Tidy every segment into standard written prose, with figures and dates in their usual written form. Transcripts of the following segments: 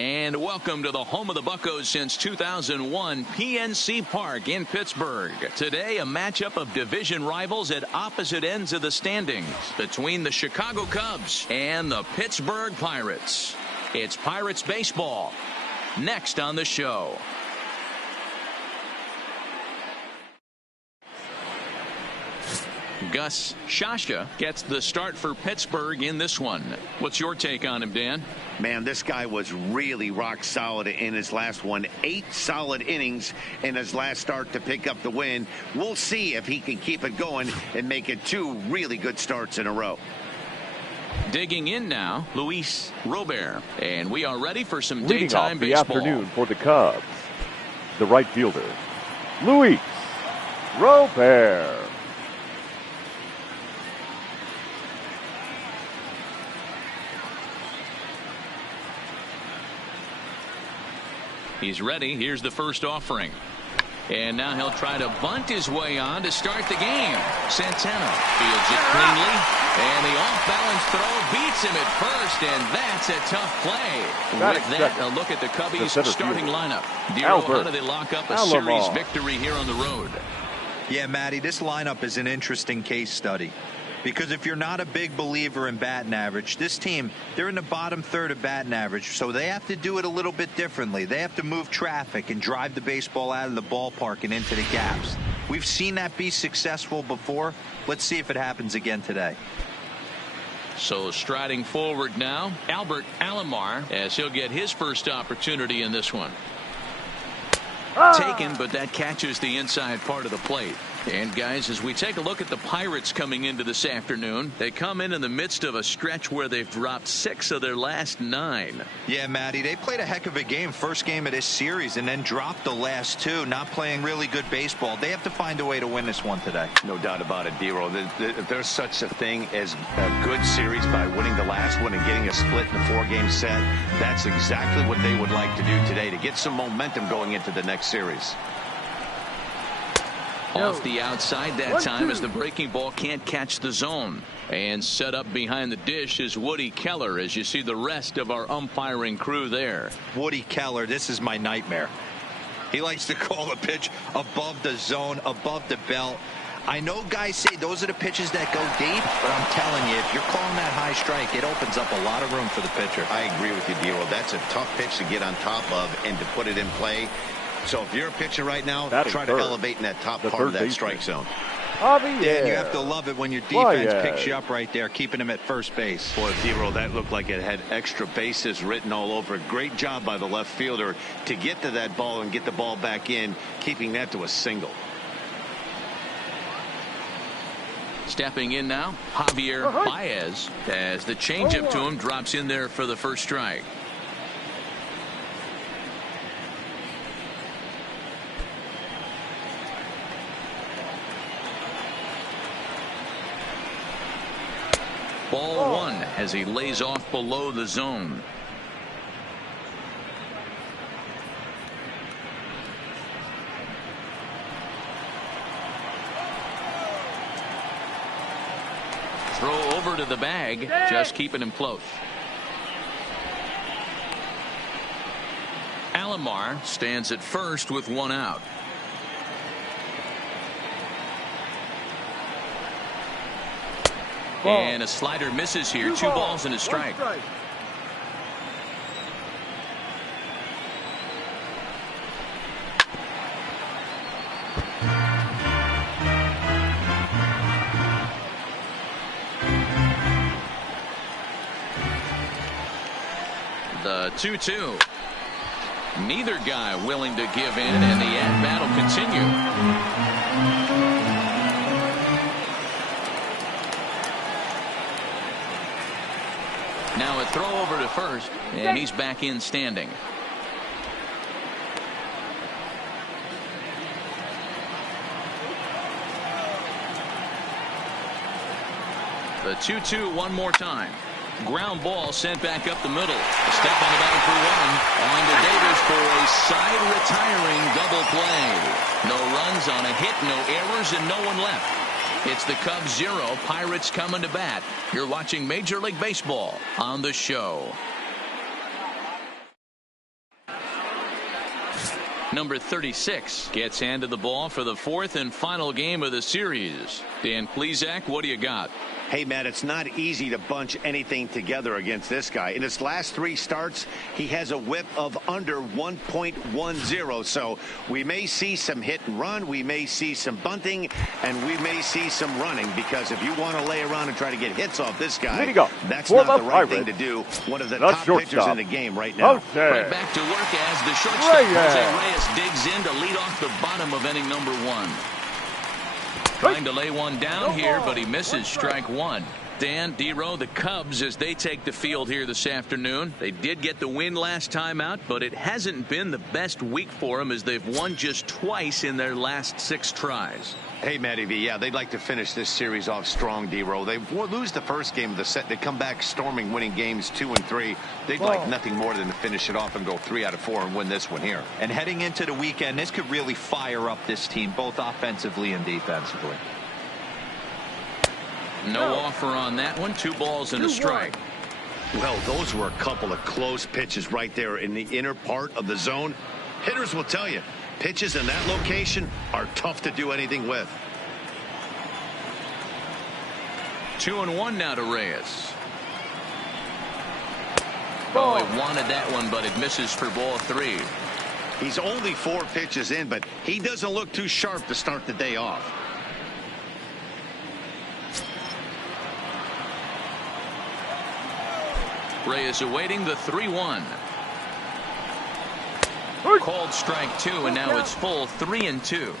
And welcome to the home of the Buccos since 2001, PNC Park in Pittsburgh. Today, a matchup of division rivals at opposite ends of the standings between the Chicago Cubs and the Pittsburgh Pirates. It's Pirates baseball. Next on the show. Gus Shashka gets the start for Pittsburgh in this one. What's your take on him, Dan? Man, this guy was really rock solid in his last one. 8 solid innings in his last start to pick up the win. We'll see if he can keep it going and make it 2 really good starts in a row. Digging in now, Luis Robert, and we are ready for some Leading daytime off the baseball. afternoon for the Cubs, the right fielder, Luis Robert. He's ready. Here's the first offering. And now he'll try to bunt his way on to start the game. Santana fields it cleanly. And the off-balance throw beats him at first, and that's a tough play. With that, a look at the Cubbies' starting lineup. Dero, how do they lock up a series victory here on the road? Yeah, Matty, this lineup is an interesting case study. Because if you're not a big believer in batting average, this team, they're in the bottom third of batting average, so they have to do it a little bit differently. They have to move traffic and drive the baseball out of the ballpark and into the gaps. We've seen that be successful before. Let's see if it happens again today. So striding forward now, Albert Alomar, as he'll get his first opportunity in this one. Taken, but that catches the inside part of the plate. And guys, as we take a look at the Pirates coming into this afternoon, they come in the midst of a stretch where they've dropped 6 of their last 9. Yeah, Matty, they played a heck of a game, first game of this series, and then dropped the last 2, not playing really good baseball. They have to find a way to win this one today. No doubt about it, Dero. There's such a thing as a good series by winning the last one and getting a split in the 4-game set. That's exactly what they would like to do today to get some momentum going into the next series. Off the outside that time as the breaking ball can't catch the zone. And set up behind the dish is Woody Keller as you see the rest of our umpiring crew there. Woody Keller, this is my nightmare. He likes to call a pitch above the zone, above the belt. I know guys say those are the pitches that go deep, but I'm telling you, if you're calling that high strike, it opens up a lot of room for the pitcher. I agree with you, Dero. That's a tough pitch to get on top of and to put it in play. So if you're a pitcher right now, try to elevate in that top part of that strike zone. Yeah, you have to love it when your defense picks you up right there, keeping him at first base. Boy, Dero, that looked like it had extra bases written all over it. Great job by the left fielder to get to that ball and get the ball back in, keeping that to a single. Stepping in now, Javier Baez, as the changeup to him drops in there for the first strike. Ball 1 as he lays off below the zone. Throw over to the bag, just keeping him close. Alomar stands at first with 1 out. And a slider misses here. 2 balls and a strike. The 2-2. Neither guy willing to give in, and the at-bat will continue. Now a throw over to first, and he's back in standing. The 2-2 one more time. Ground ball sent back up the middle. A step on the bag for 1. On to Davis for a side retiring double play. No runs on a hit, no errors, and no one left. It's the Cubs 0, Pirates coming to bat. You're watching Major League Baseball on the show. Number 36 gets handed the ball for the fourth and final game of the series. Dan Plesac, what do you got? Hey, Matt, it's not easy to bunch anything together against this guy. In his last 3 starts, he has a whip of under 1.10. So we may see some hit and run. We may see some bunting, and we may see some running, because if you want to lay around and try to get hits off this guy, that's not the right thing to do. One of the top pitchers in the game right now. Right back to work as the shortstop, Jose Reyes, digs in to lead off the bottom of inning number 1. Trying to lay one down here, but he misses strike 1. Dan, D-Row, the Cubs, as they take the field here this afternoon. They did get the win last time out, but it hasn't been the best week for them, as they've won just twice in their last 6 tries. Hey, Matty V, yeah, they'd like to finish this series off strong, D-Row. They lose the first game of the set. They come back storming, winning games 2 and 3. They'd like nothing more than to finish it off and go 3 out of 4 and win this one here. And heading into the weekend, this could really fire up this team, both offensively and defensively. No offer on that one. 2 balls and a strike. Well, those were a couple of close pitches right there in the inner part of the zone. Hitters will tell you, pitches in that location are tough to do anything with. 2-1 now to Reyes. Oh, he wanted that one, but it misses for ball 3. He's only 4 pitches in, but he doesn't look too sharp to start the day off. Reyes awaiting the 3-1. Called strike 2, and now it's full 3-2.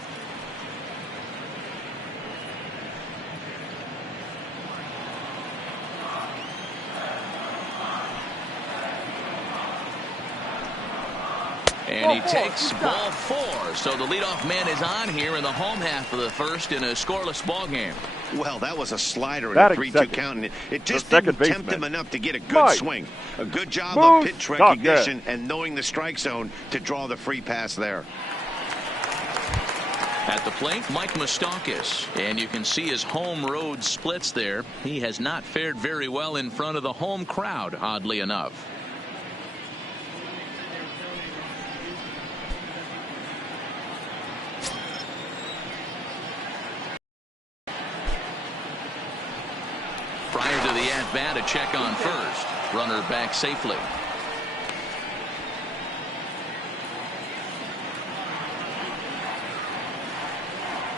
And he takes ball 4. So the leadoff man is on here in the home half of the first in a scoreless ball game. Well, that was a slider in a 3-2 count, and it just didn't tempt him enough to get a good swing. A good job of pitch recognition and knowing the strike zone to draw the free pass there. At the plate, Mike Moustakas, and you can see his home road splits there. He has not fared very well in front of the home crowd, oddly enough. Prior to the at-bat, a check on first. Runner back safely.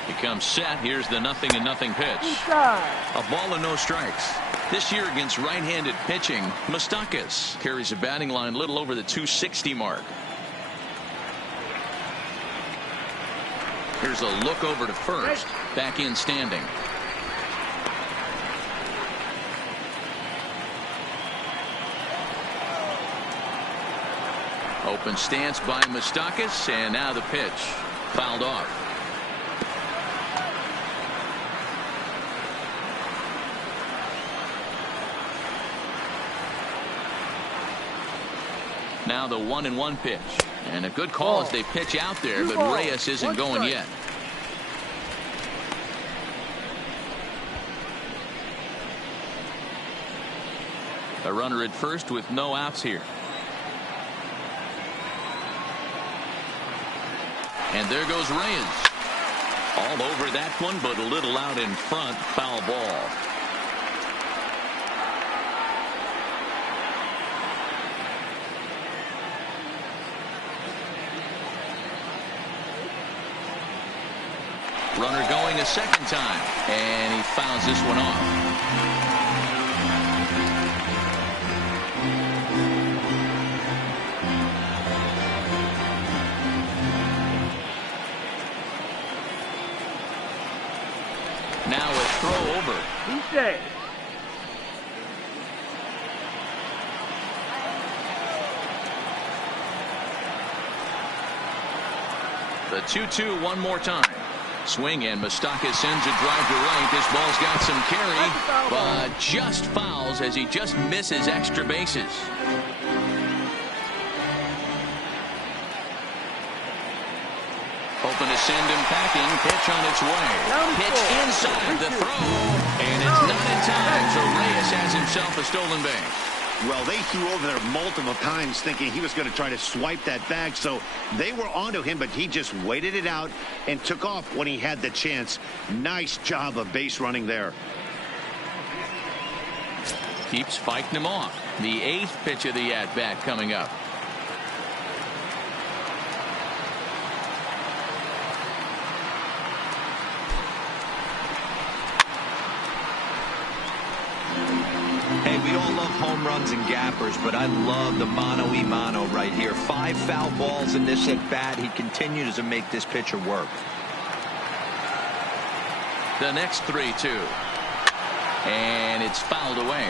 He comes set. Here's the 0-0 pitch. A ball and no strikes. This year against right-handed pitching, Moustakas carries a batting line a little over the 260 mark. Here's a look over to first. Back in standing. Open stance by Moustakas, and now the pitch. Fouled off. Now the 1-1 pitch. And a good call as they pitch out there, but Reyes isn't going yet. A runner at first with no outs here. And there goes Reyes. All over that one, but a little out in front. Foul ball. Runner going a second time, and he fouls this one off. Now a throw over. The 2-2 one more time. Swing, and Moustakas sends a drive to right. This ball's got some carry, but just fouls as he just misses extra bases. Hoping to send him packing. Pitch on its way. Pitch inside the throw, and it's not in time, so Reyes has himself a stolen base. Well, they threw over there multiple times thinking he was going to try to swipe that bag, so they were onto him, but he just waited it out and took off when he had the chance. Nice job of base running there. Keeps fighting him off. The 8th pitch of the at-bat coming up. Hey, we all love home runs and gappers, but I love the mano-y-mano right here. 5 foul balls in this at-bat. He continues to make this pitcher work. The next 3-2. And it's fouled away.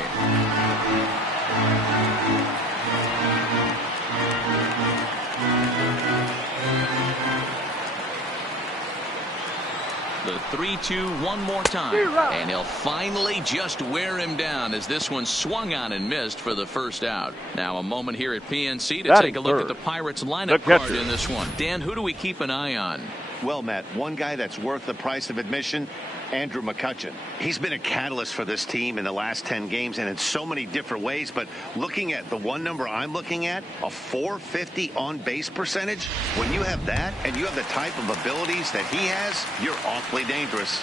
The 3-2 one more time. And he'll finally just wear him down as this one swung on and missed for the first out. Now a moment here at PNC to take a look at the Pirates lineup card in this one. Dan, who do we keep an eye on? Well, Matt, one guy that's worth the price of admission, Andrew McCutchen. He's been a catalyst for this team in the last 10 games and in so many different ways. But looking at the one number I'm looking at, a .450 on-base percentage, when you have that and you have the type of abilities that he has, you're awfully dangerous.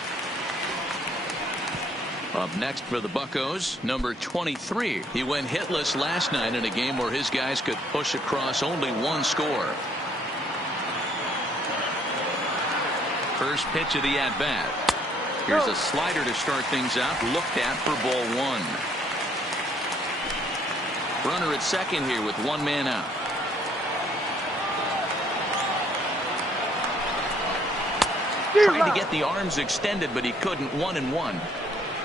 Up next for the Buccos, number 23. He went hitless last night in a game where his guys could push across only one score. First pitch of the at-bat. Here's a slider to start things out. Looked at for ball 1. Runner at second here with 1 man out. Tried to get the arms extended, but he couldn't. 1-1.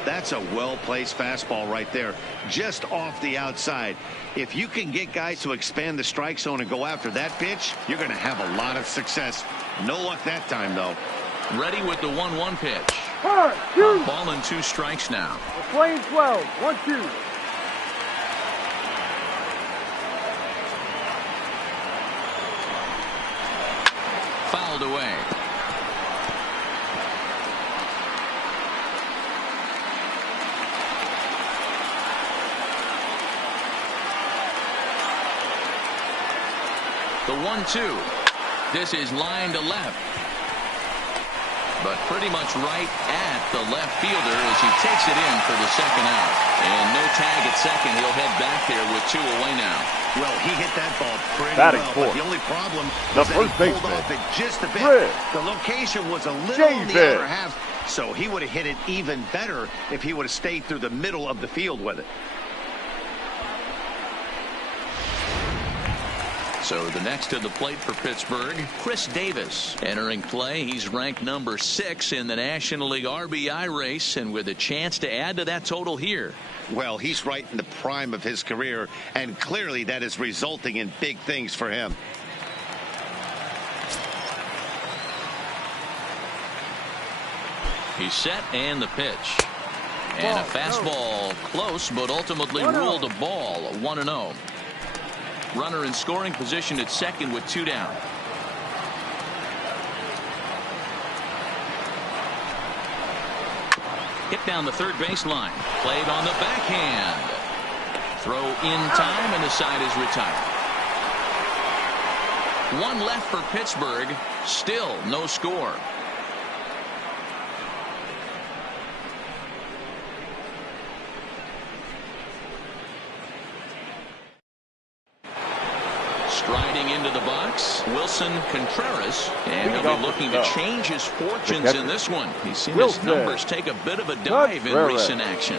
That's a well-placed fastball right there, just off the outside. If you can get guys to expand the strike zone and go after that pitch, you're going to have a lot of success. No luck that time, though. Ready with the 1-1 pitch. A ball and 2 strikes now. Playing 12, 1-2. Fouled away. The 1-2. This is line to left. But pretty much right at the left fielder as he takes it in for the second out. And no tag at second. He'll head back there with 2 away now. Well, he hit that ball pretty Batting well, but the only problem was that he pulled off it just a bit. The location was a little on the outer half, so he would have hit it even better if he would have stayed through the middle of the field with it. So the next to the plate for Pittsburgh, Chris Davis entering play. He's ranked number 6 in the National League RBI race, and with a chance to add to that total here. Well, he's right in the prime of his career, and clearly that is resulting in big things for him. He's set, and the pitch. And a fastball close, but ultimately ruled a ball. 1-0. Runner in scoring position at second with 2 down. Hit down the third baseline. Played on the backhand. Throw in time, and the side is retired. 1 left for Pittsburgh. Still no score. Striding into the box, Wilson Contreras, and he'll be looking to change his fortunes in this one. He's seen his numbers take a bit of a dive in recent action.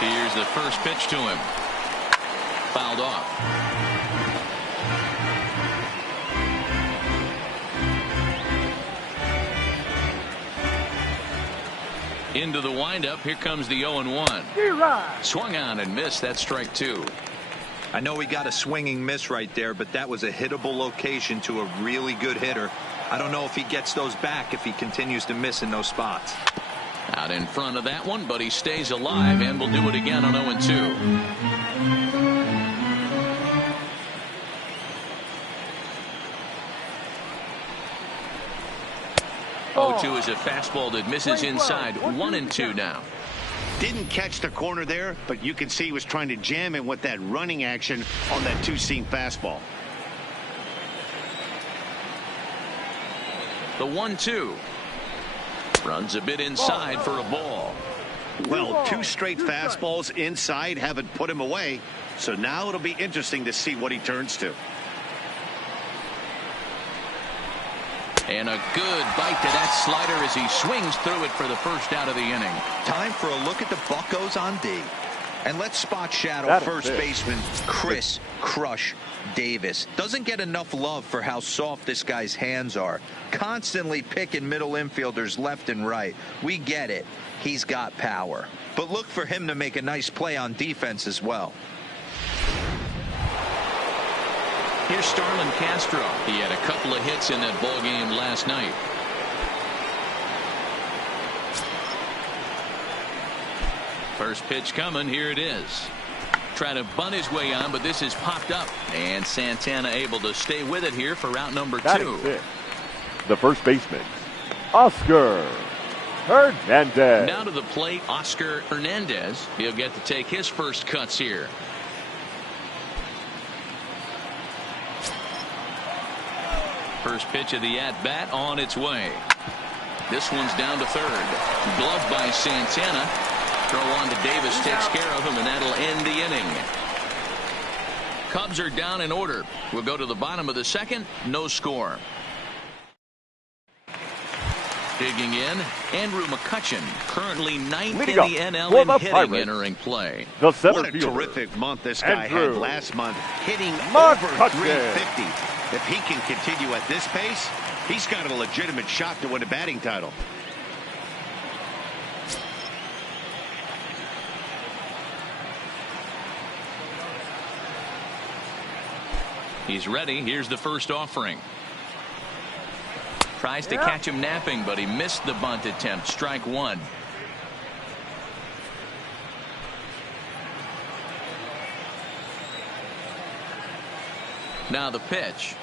Here's the first pitch to him. Fouled off. Into the windup. Here comes the 0-1. Swung on and missed. That's strike 2. I know he got a swinging miss right there, but that was a hittable location to a really good hitter. I don't know if he gets those back if he continues to miss in those spots. Out in front of that one, but he stays alive and will do it again on 0-2. 0-2 is a fastball that misses inside. 1-2 now. Didn't catch the corner there, but you can see he was trying to jam in with that running action on that two-seam fastball. The 1-2. Runs a bit inside for a ball. Well, 2 straight fastballs inside haven't put him away, so now it'll be interesting to see what he turns to. And a good bite to that slider as he swings through it for the first out of the inning. Time for a look at the Buccos on D. And let's spot shadow first baseman Chris Crush Davis. Doesn't get enough love for how soft this guy's hands are. Constantly picking middle infielders left and right. We get it. He's got power. But look for him to make a nice play on defense as well. Here's Starlin Castro. He had a couple of hits in that ball game last night. First pitch coming. Here it is. Trying to bunt his way on, but this is popped up. And Santana able to stay with it here for route number 2. The first baseman, Oscar Hernandez. Now to the plate, Oscar Hernandez. He'll get to take his first cuts here. First pitch of the at-bat on its way. This one's down to third. Gloved by Santana. Throw on to Davis takes care of him, and that'll end the inning. Cubs are down in order. We'll go to the bottom of the second. No score. Digging in, Andrew McCutchen, currently 9th in the NL in hitting, entering play. What a terrific month this guy had last month, hitting over 350. If he can continue at this pace, he's got a legitimate shot to win a batting title. He's ready. Here's the first offering. Tries to catch him napping, but he missed the bunt attempt. Strike 1. Now the pitch.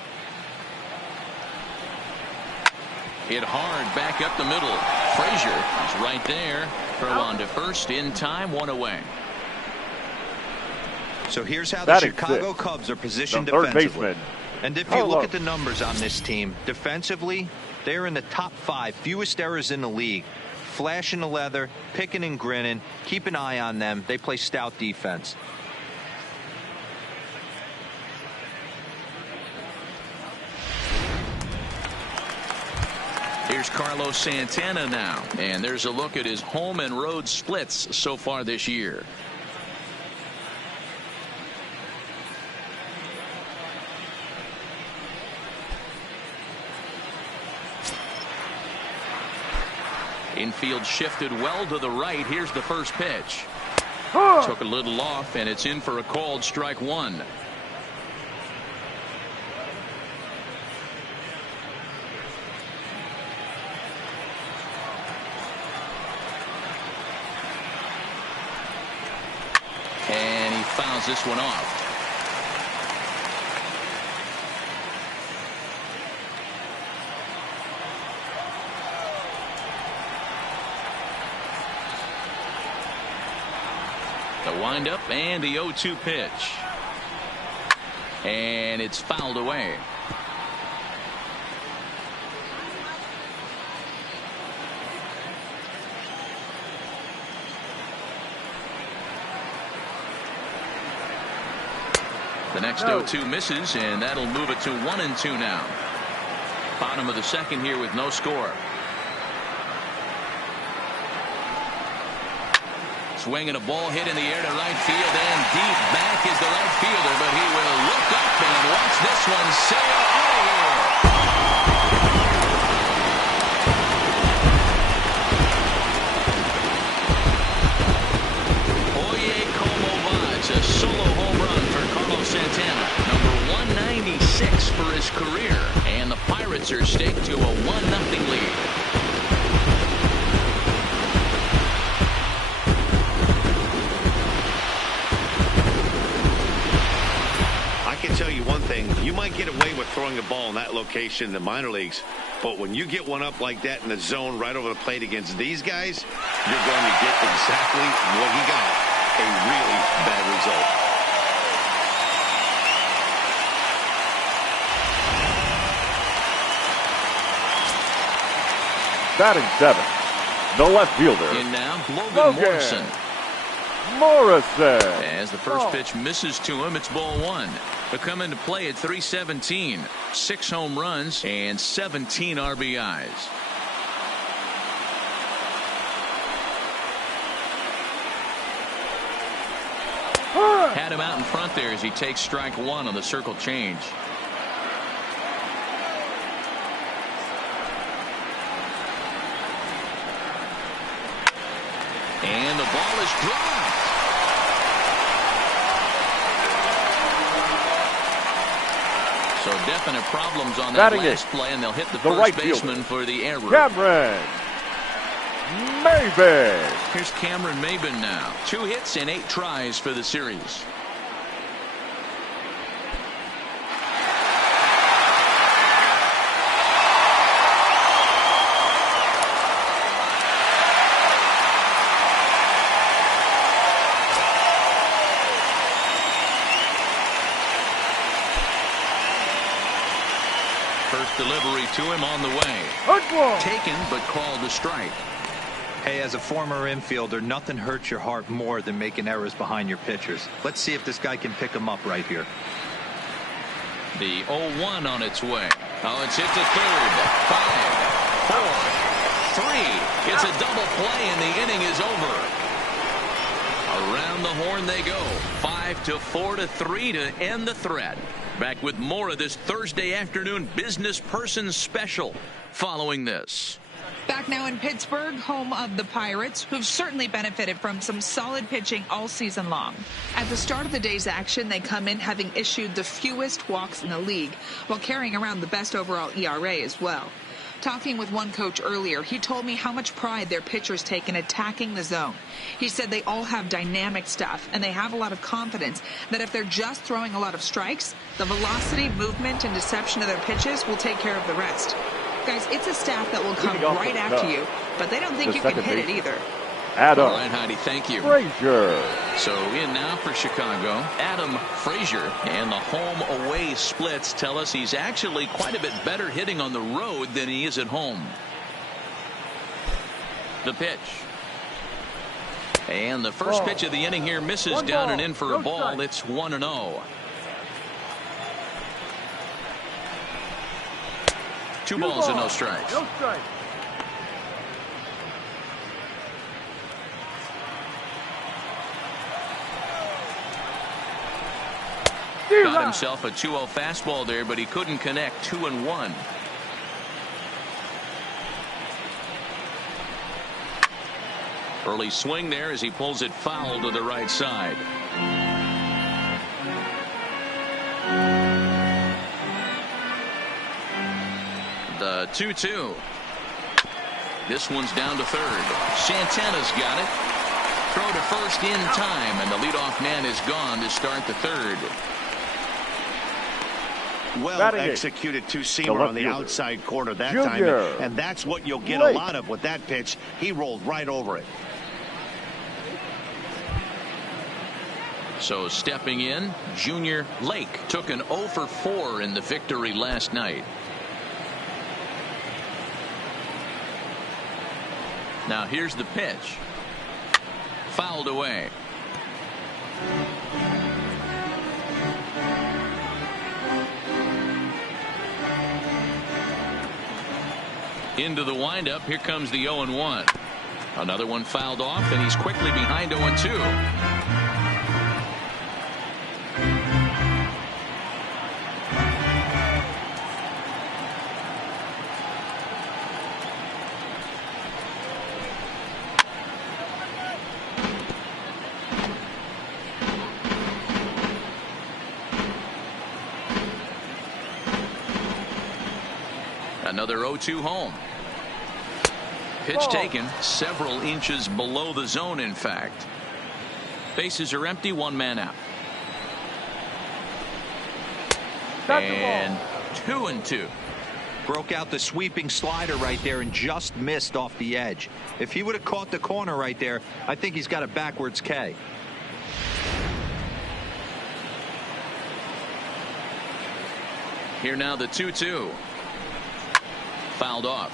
Hit hard back up the middle. Frazier is right there. Throw on to first in time. 1 away. So here's how the Chicago Cubs are positioned defensively. And if you look at the numbers on this team, defensively, they're in the top 5, fewest errors in the league. Flashing the leather, picking and grinning. Keep an eye on them. They play stout defense. Here's Carlos Santana now. And there's a look at his home and road splits so far this year. Infield shifted well to the right. Here's the first pitch. Took a little off, and it's in for a called strike 1. And he fouls this one off. The windup and the 0-2 pitch. And it's fouled away. The next 0-2 misses, and that'll move it to 1-2 now. Bottom of the second here with no score. swing and a ball hit in the air to right field, and deep back is the right fielder, but he will look up and watch this one sail out of here. A solo home run for Carlos Santana, number 196 for his career, and the Pirates are staked to a 1-0 lead. I can tell you one thing, you might get away with throwing a ball in that location in the minor leagues, but when you get one up like that in the zone right over the plate against these guys, you're going to get exactly what he got. A really bad result. Batting 7th, the left fielder. In now, Logan Morrison. As the first pitch misses to him, it's ball 1. He'll come into play at 317. 6 home runs and 17 RBIs. Had him out in front there as he takes strike 1 on the circle change. And the ball is dropped. So definite problems on that last play, and they'll hit the first right baseman for the error. Cameron Maybin. Here's Cameron Maybin now. 2 hits and 8 tries for the series. First delivery to him on the way. Taken but called a strike. Hey, as a former infielder, nothing hurts your heart more than making errors behind your pitchers. Let's see if this guy can pick them up right here. The 0-1 on its way. Oh, it's hit to third. 5, 4, 3. It's a double play, and the inning is over. Around the horn they go. 5-4 to 3 to end the threat. Back with more of this Thursday afternoon Business Person Special following this. Back now in Pittsburgh, home of the Pirates, who've certainly benefited from some solid pitching all season long. At the start of the day's action, they come in having issued the fewest walks in the league, while carrying around the best overall ERA as well. Talking with one coach earlier, he told me how much pride their pitchers take in attacking the zone. He said they all have dynamic stuff, and they have a lot of confidence that if they're just throwing a lot of strikes, the velocity, movement, and deception of their pitches will take care of the rest. Guys, it's a staff that will come right after you, but they don't think you can hit it either. Adam. All right, Heidi, thank you. Frazier. So in now for Chicago, Adam Frazier, and the home-away splits tell us he's actually quite a bit better hitting on the road than he is at home. The pitch. And the first pitch of the inning here misses down and in for a ball. It's 1-0. 2 balls and no strikes. Got himself a 2-0 fastball there, but he couldn't connect. 2-1. Early swing there as he pulls it foul to the right side. The 2-2. This one's down to third. Santana's got it. Throw to first in time, and the leadoff man is gone to start the third. Well executed two-seamer on the outside corner that time, and that's what you'll get a lot of with that pitch. He rolled right over it. So stepping in, Junior Lake took an 0 for 4 in the victory last night. Now here's the pitch. Fouled away. Into the windup. Here comes the 0-1. Another one fouled off, and he's quickly behind 0-2. Another 0-2 home. Pitch taken several inches below the zone, in fact. Bases are empty, one man out. And 2-2. Broke out the sweeping slider right there and just missed off the edge. If he would have caught the corner right there, I think he's got a backwards K. Here now the 2-2. Fouled off.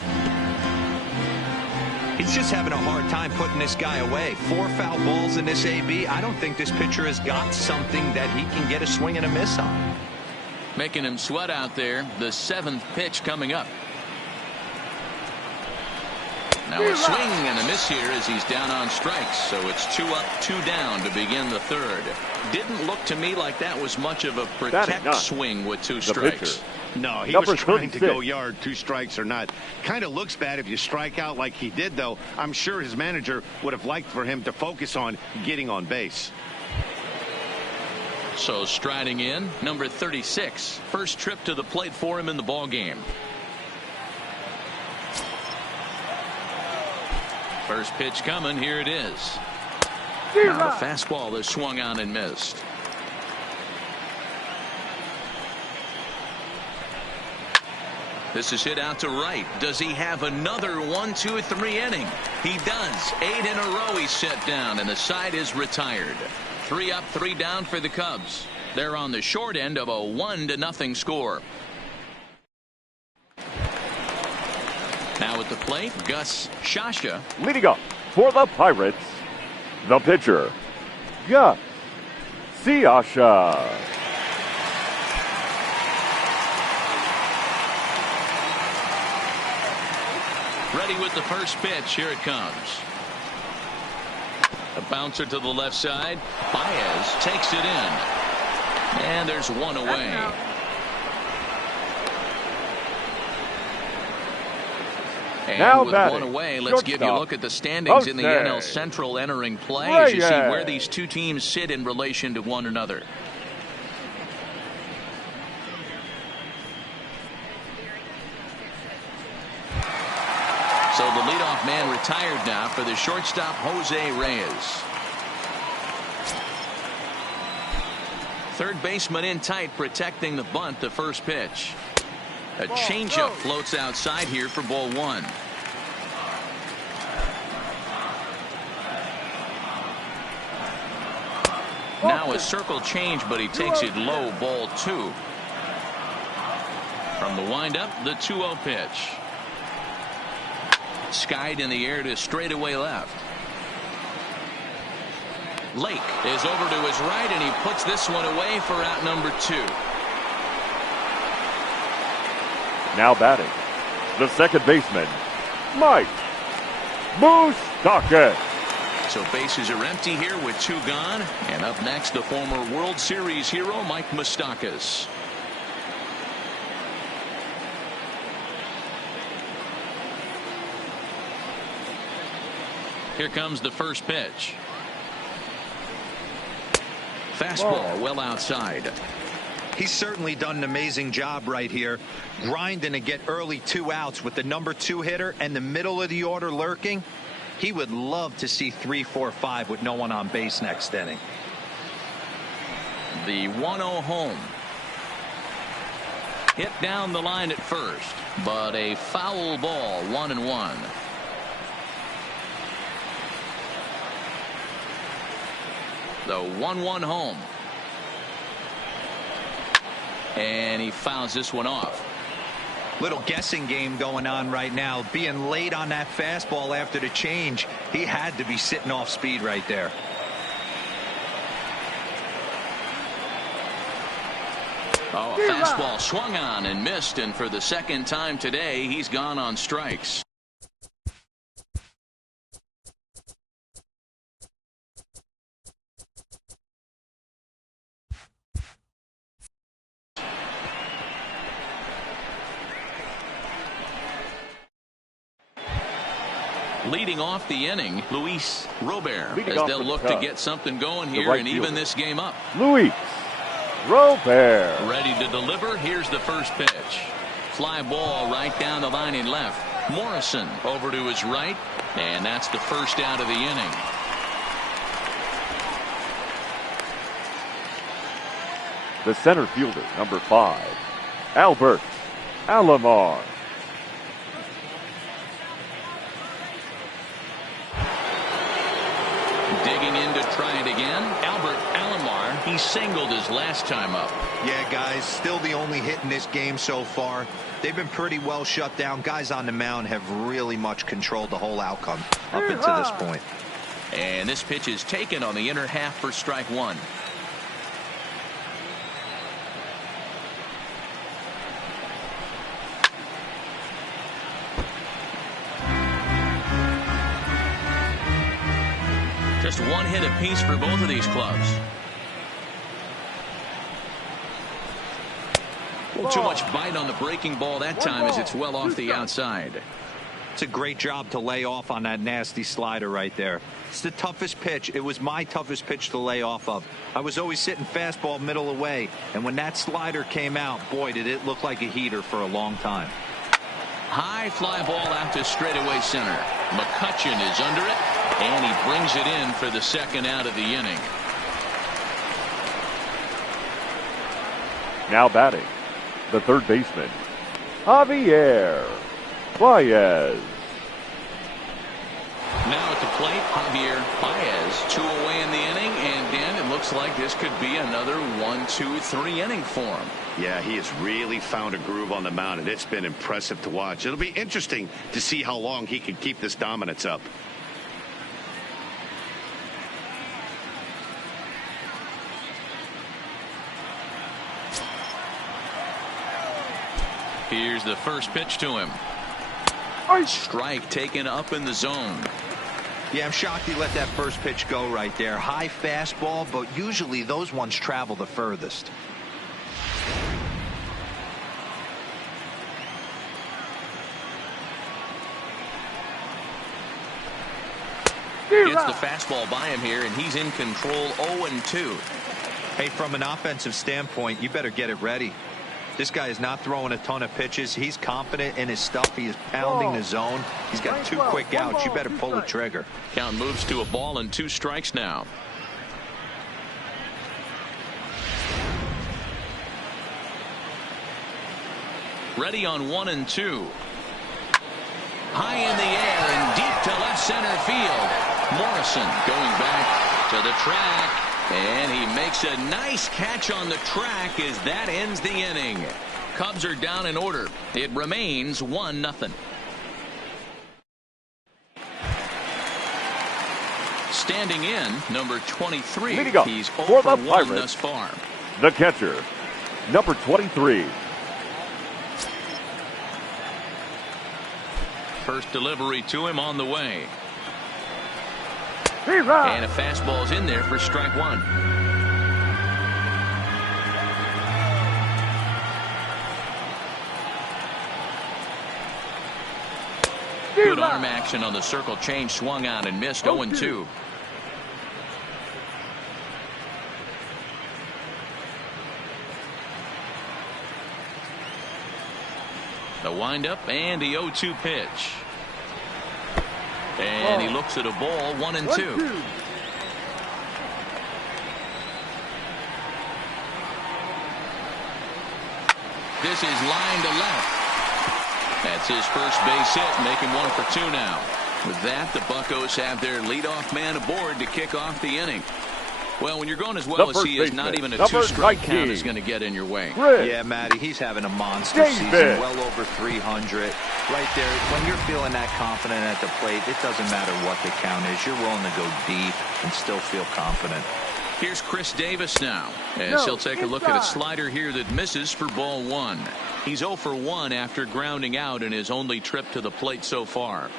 He's just having a hard time putting this guy away. 4 foul balls in this AB. I don't think this pitcher has got something that he can get a swing and a miss on. Making him sweat out there. The 7th pitch coming up. Now a swing and a miss here as he's down on strikes. So it's 2 up, 2 down to begin the 3rd. Didn't look to me like that was much of a protect swing with 2 strikes. No, he was trying to go yard, 2 strikes or not. Kind of looks bad if you strike out like he did, though. I'm sure his manager would have liked for him to focus on getting on base. So striding in, number 36. First trip to the plate for him in the ball game. First pitch coming. Here it is. Now the fastball is swung on and missed. This is hit out to right. Does he have another 1, 2, 3 inning? He does. 8 in a row he's set down, and the side is retired. 3 up, 3 down for the Cubs. They're on the short end of a 1-0 score. Now at the plate, Gus Shasha. Leading up for the Pirates, the pitcher, Gus Shasha. Ready with the first pitch. Here it comes. A bouncer to the left side. Baez takes it in. And there's one away. And now with batting, one away, let's give you a look at the standings in the NL Central entering play as you see where these two teams sit in relation to one another. So the leadoff man retired now for the shortstop, Jose Reyes. Third baseman in tight, protecting the bunt, the first pitch. A changeup floats outside here for ball 1. Now a circle change, but he takes it low, ball 2. From the windup, the 2-0 pitch. Skied in the air to straightaway left. Lake is over to his right, and he puts this one away for out number 2. Now batting, the second baseman, Mike Moustakas. So bases are empty here with 2 gone. And up next, the former World Series hero, Mike Moustakas. Here comes the first pitch. Fastball well outside. He's certainly done an amazing job right here, grinding to get early 2 outs with the number 2 hitter and the middle of the order lurking. He would love to see 3, 4, 5 with no one on base next inning. The 1-0 home. Hit down the line at first, but a foul ball, 1-1. The 1-1 home. And he fouls this one off. Little guessing game going on right now. Being late on that fastball after the change, he had to be sitting off speed right there. Oh, a fastball swung on and missed, and for the second time today, he's gone on strikes. Leading off the inning, Luis Robert, Leading as off they'll for the look to Cubs, get something going the here right and even fielder, this game up. Luis Robert. Ready to deliver. Here's the first pitch. Fly ball right down the line in left. Morrison over to his right, and that's the first out of the inning. The center fielder, number 5, Albert Alomar. Digging in to try it again. Albert Alomar, he singled his last time up. Yeah, guys, still the only hit in this game so far. They've been pretty well shut down. Guys on the mound have really much controlled the whole outcome up until this point. And this pitch is taken on the inner half for strike one. Just one hit apiece for both of these clubs. Too much bite on the breaking ball that time as it's well off the outside. It's a great job to lay off on that nasty slider right there. It's the toughest pitch. It was my toughest pitch to lay off of. I was always sitting fastball middle away, and when that slider came out, boy, did it look like a heater for a long time. High fly ball out to straightaway center. McCutchen is under it, and he brings it in for the second out of the inning. Now batting, the third baseman, Javier Baez. Now at the plate, Javier Baez, 2 away in the inning, and Dan, it looks like this could be another 1-2-3 inning for him. Yeah, he has really found a groove on the mound, and it's been impressive to watch. It'll be interesting to see how long he can keep this dominance up. Here's the first pitch to him. Strike taken up in the zone. Yeah, I'm shocked he let that first pitch go right there. High fastball, but usually those ones travel the furthest. Gets the fastball by him here, and he's in control 0-2. Hey, from an offensive standpoint, you better get it ready. This guy is not throwing a ton of pitches. He's confident in his stuff. He is pounding the zone. He's got 2 quick outs. You better pull the trigger. Count moves to a ball and 2 strikes now. Ready on 1-2. High in the air and deep to left center field. Morrison going back to the track. And he makes a nice catch on the track as that ends the inning. Cubs are down in order. It remains 1-0. Standing in, number 23. He's 0 for 1 thus far. The catcher, number 23. First delivery to him on the way. Right. And a fastball's in there for strike one. Good arm action on the circle change, swung out and missed. 0-2. The windup and the 0-2 pitch. And he looks at a ball, 1-2. This is line to left. That's his first base hit, making 1 for 2 now. With that, the Buccos have their leadoff man aboard to kick off the inning. Well, when you're going as well as he is, not even a 2-strike count is going to get in your way. Yeah, Matty, he's having a monster season, well over 300. Right there, when you're feeling that confident at the plate, it doesn't matter what the count is. You're willing to go deep and still feel confident. Here's Chris Davis now, as he'll take a look at a slider here that misses for ball 1. He's 0 for 1 after grounding out in his only trip to the plate so far.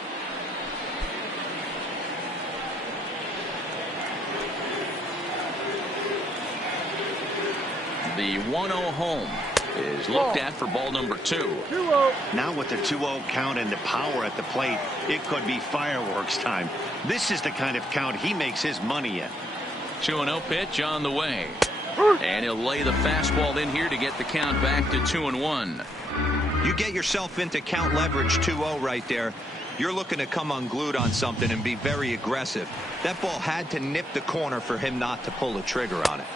The 1-0 home. is looked at for ball number 2. 2-0. Now with the 2-0 count and the power at the plate, it could be fireworks time. This is the kind of count he makes his money in. 2-0 pitch on the way. And he'll lay the fastball in here to get the count back to 2-1. You get yourself into count leverage 2-0 right there. You're looking to come unglued on something and be very aggressive. That ball had to nip the corner for him not to pull the trigger on it.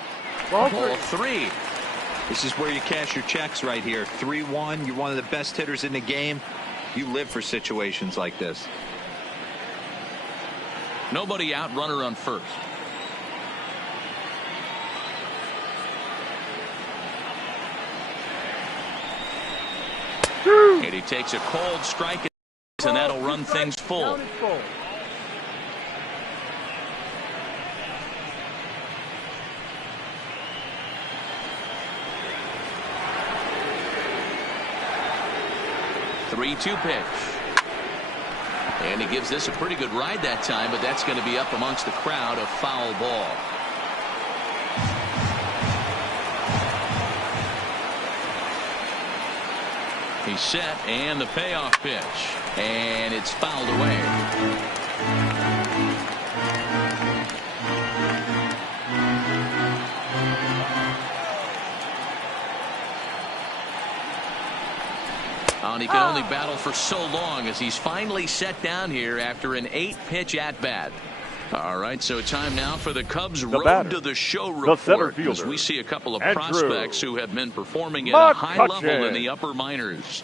Ball Ball 3. 3. This is where you cash your checks right here. 3-1. You're one of the best hitters in the game. You live for situations like this. Nobody out, runner on first. And he takes a cold strike, and that'll run things full. 3-2 pitch. And he gives this a pretty good ride that time, but that's going to be up amongst the crowd, a foul ball. He's set, and the payoff pitch. And it's fouled away. And he can only battle for so long as he's finally set down here after an 8-pitch at-bat. All right, so time now for the Cubs road to the show report, as we see a couple of prospects who have been performing at a high level in the upper minors.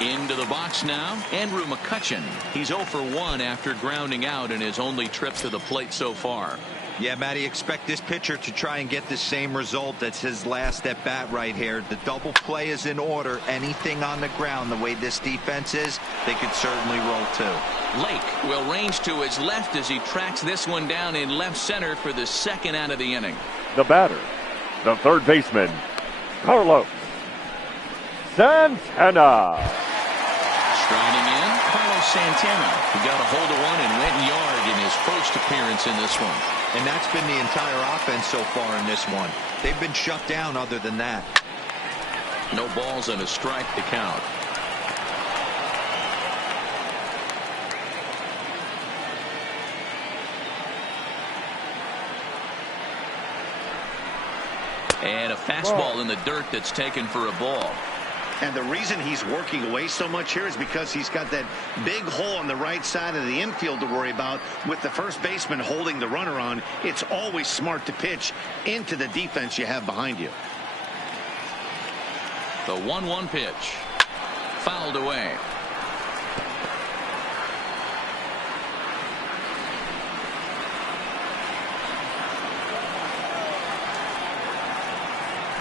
Into the box now, Andrew McCutchen. He's 0 for 1 after grounding out in his only trip to the plate so far. Yeah, Matty, expect this pitcher to try and get the same result. That's his last at bat right here. The double play is in order. Anything on the ground, the way this defense is, they could certainly roll too. Lake will range to his left as he tracks this one down in left center for the second out of the inning. The batter, the third baseman, Carlos Santana. Striding in, Carlos Santana, who got a hold of one and went yard in his first appearance in this one. And that's been the entire offense so far in this one. They've been shut down other than that. No balls and a strike to count. And a fastball in the dirt that's taken for a ball. And the reason he's working away so much here is because he's got that big hole on the right side of the infield to worry about. With the first baseman holding the runner on, it's always smart to pitch into the defense you have behind you. The 1-1 pitch. Fouled away.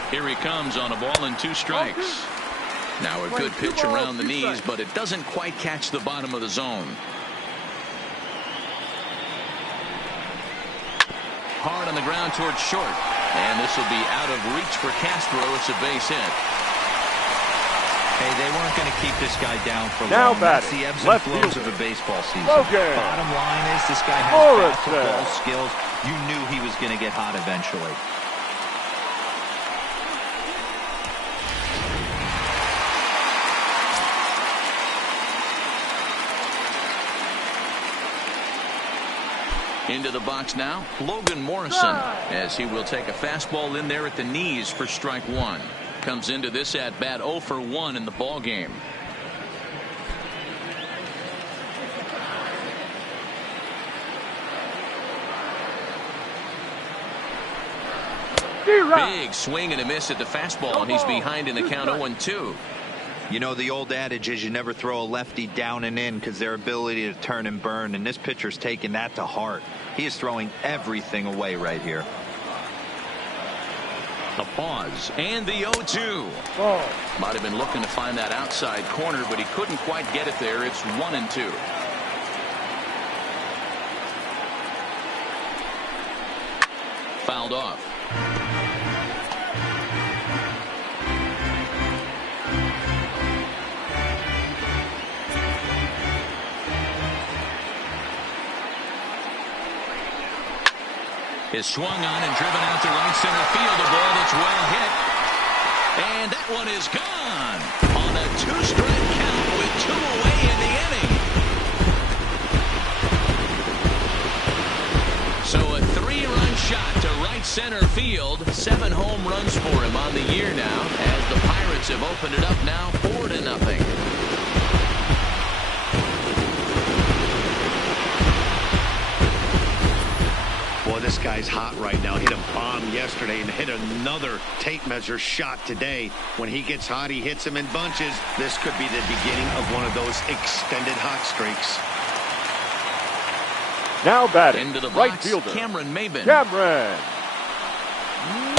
Here he comes on a ball and 2 strikes. Now a good pitch around the knees, but it doesn't quite catch the bottom of the zone. Hard on the ground towards short. And this will be out of reach for Castro. It's a base hit. Hey, they weren't going to keep this guy down for now long. That's the ebbs and flows of a baseball season. Bottom line is this guy has basketball skills. You knew he was going to get hot eventually. Into the box now, Logan Morrison, as he will take a fastball in there at the knees for strike 1. Comes into this at bat 0 for 1 in the ball game. Big swing and a miss at the fastball, and he's behind in the count 0-2. You know, the old adage is you never throw a lefty down and in because their ability to turn and burn, and this pitcher's taking that to heart. He is throwing everything away right here. A pause and the 0-2. Might have been looking to find that outside corner, but he couldn't quite get it there. It's 1-2. Fouled off. is swung on and driven out to right center field. A ball that's well hit. And that one is gone on a 2-strike count with 2 away in the inning. So a 3-run shot to right center field. 7 home runs for him on the year now, as the Pirates have opened it up now 4-0. Boy, this guy's hot right now. Hit a bomb yesterday and hit another tape measure shot today. When he gets hot, he hits them in bunches. This could be the beginning of one of those extended hot streaks. Now batting, into the box, right fielder, Cameron Maybin. Maybin.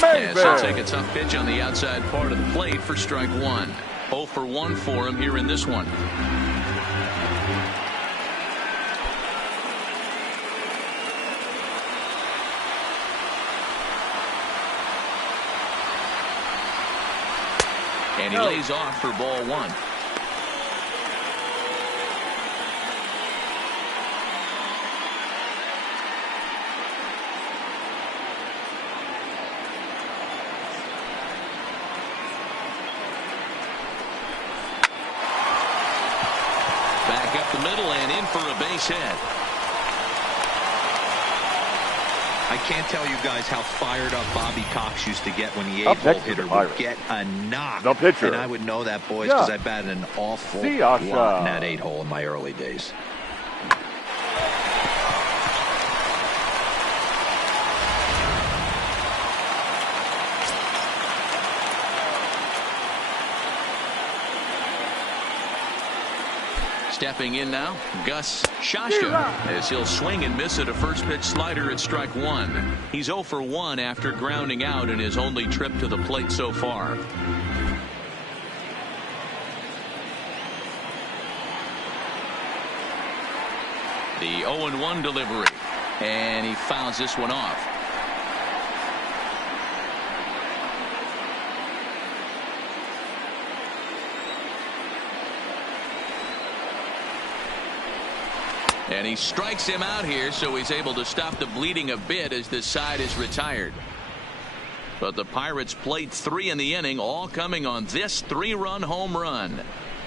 Yes, he'll take a tough pitch on the outside part of the plate for strike 1. 0 for 1 for him here in this one. And he lays off for ball 1. Back up the middle and in for a base hit. I can't tell you guys how fired up Bobby Cox used to get when the 8-hole hitter would get a knock. The pitcher. And I would know that, boys, because I batted an awful lot in that 8-hole in my early days. Stepping in now, Gus Shashka, as he'll swing and miss at a first pitch slider at strike 1. He's 0 for 1 after grounding out in his only trip to the plate so far. The 0-1 delivery, and he fouls this one off. And he strikes him out here, so he's able to stop the bleeding a bit as this side is retired. But the Pirates played 3 in the inning, all coming on this 3-run home run.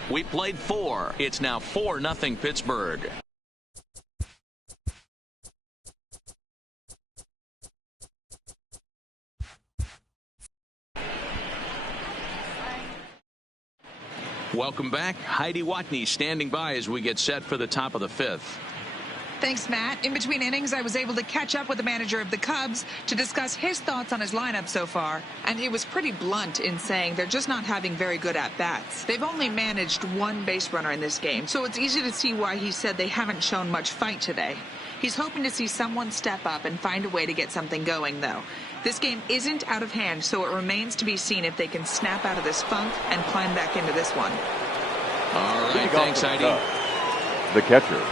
We played 4. It's now 4-0 Pittsburgh. Welcome back. Heidi Watney standing by as we get set for the top of the 5th. Thanks, Matt. In between innings, I was able to catch up with the manager of the Cubs to discuss his thoughts on his lineup so far. And he was pretty blunt in saying they're just not having very good at-bats. They've only managed 1 base runner in this game, so it's easy to see why he said they haven't shown much fight today. He's hoping to see someone step up and find a way to get something going, though. This game isn't out of hand, so it remains to be seen if they can snap out of this funk and climb back into this one. All right, thanks, Heidi. The catcher,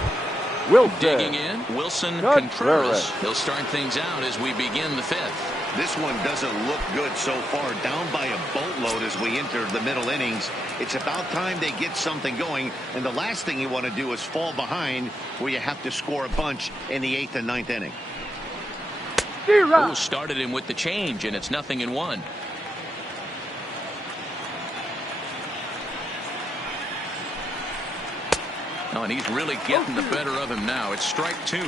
Wilson. Digging in, Wilson Contreras. He'll start things out as we begin the 5th. This one doesn't look good so far. Down by a boatload as we enter the middle innings. It's about time they get something going. And the last thing you want to do is fall behind where you have to score a bunch in the 8th and 9th inning. Who started him with the change, and it's 0-1. Oh, and he's really getting the better of him now. It's strike 2.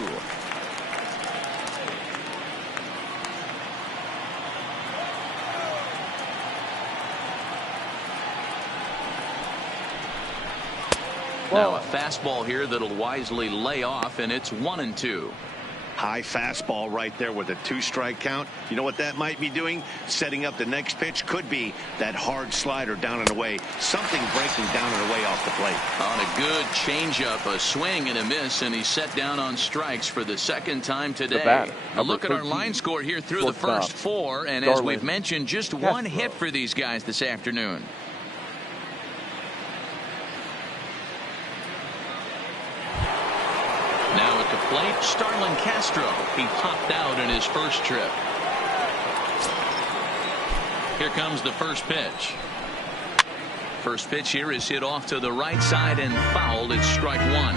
Now a fastball here that'll wisely lay off, and it's 1-2. High fastball right there with a 2-strike count. You know what that might be doing? Setting up the next pitch. Could be that hard slider down and away. Something breaking down and away off the plate. On a good changeup, a swing and a miss, and he's set down on strikes for the 2nd time today. A look at our line score here through the first 4, and as we've mentioned, just 1 hit for these guys this afternoon. Now at the plate, Starlin Castro. He popped out in his first trip. Here comes the first pitch. First pitch here is hit off to the right side and fouled. It's strike 1.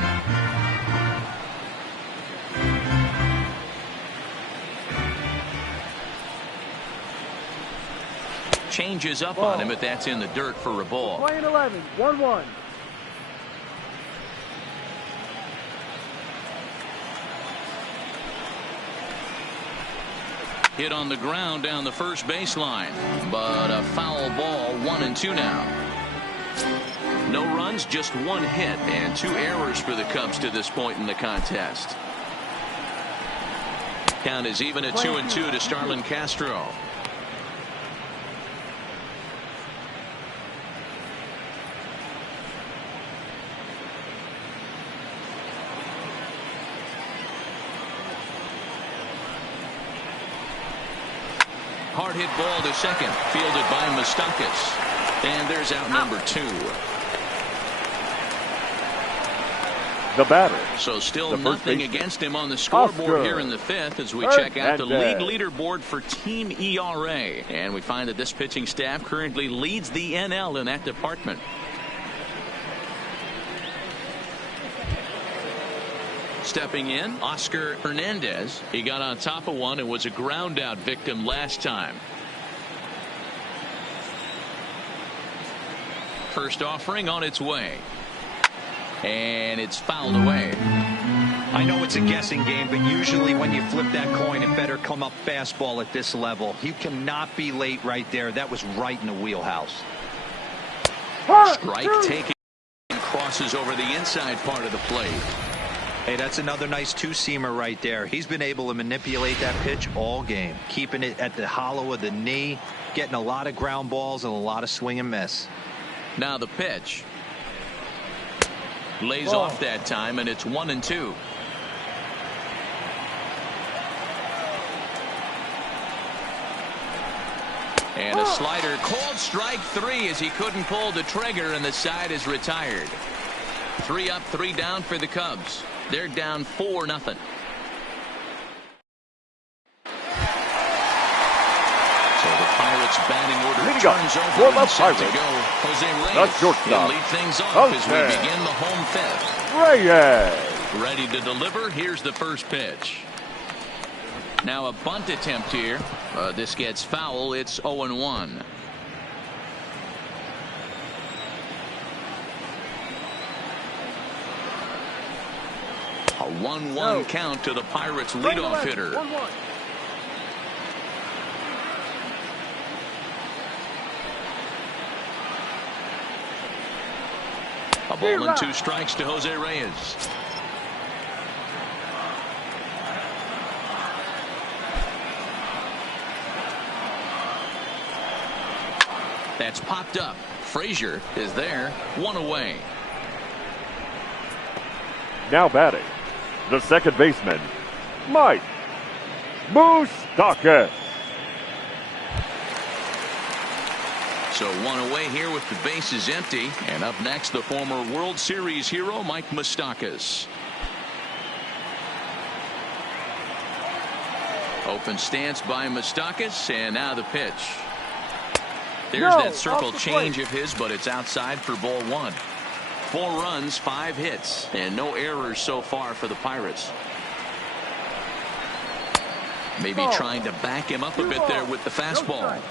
Changes up on him, but that's in the dirt for a ball. Playing 11, 1-1. Hit on the ground down the first baseline, but a foul ball, 1-2 now. No runs, just one hit, and 2 errors for the Cubs to this point in the contest. Count is even at 2-2 to Starlin Castro. Hard hit ball to second, fielded by Moustakas. And there's out number 2. The batter. So still nothing against him on the scoreboard here in the 5th as we check out the league leaderboard for team ERA. And we find that this pitching staff currently leads the NL in that department. Stepping in, Oscar Hernandez. He got on top of one and was a ground out victim last time. First offering on its way. And it's fouled away. I know it's a guessing game, but usually when you flip that coin, it better come up fastball at this level. You cannot be late right there. That was right in the wheelhouse. Strike taken, crosses over the inside part of the plate. Hey, that's another nice two-seamer right there. He's been able to manipulate that pitch all game, keeping it at the hollow of the knee, getting a lot of ground balls and a lot of swing and miss. Now the pitch. Lays off that time, and it's 1-2. And a slider called strike 3 as he couldn't pull the trigger, and the side is retired. 3 up, 3 down for the Cubs. They're down 4-0. Pirates batting order turns over and set to go. Jose Reyes will lead things off as we begin the home 5th. Ready to deliver. Here's the first pitch. Now a bunt attempt here. This gets foul. It's 0-1. A 1-1 count to the Pirates leadoff hitter. 1-1. A ball and 2 strikes to Jose Reyes. That's popped up. Frazier is there. 1 away. Now batting, the second baseman, Mike Moustakas. So 1 away here with the bases empty. And up next, the former World Series hero, Mike Moustakas. Open stance by Moustakas, and now the pitch. There's that circle change of his, but it's outside for ball 1. 4 runs, 5 hits, and no errors so far for the Pirates. Maybe trying to back him up a bit there with the fastball.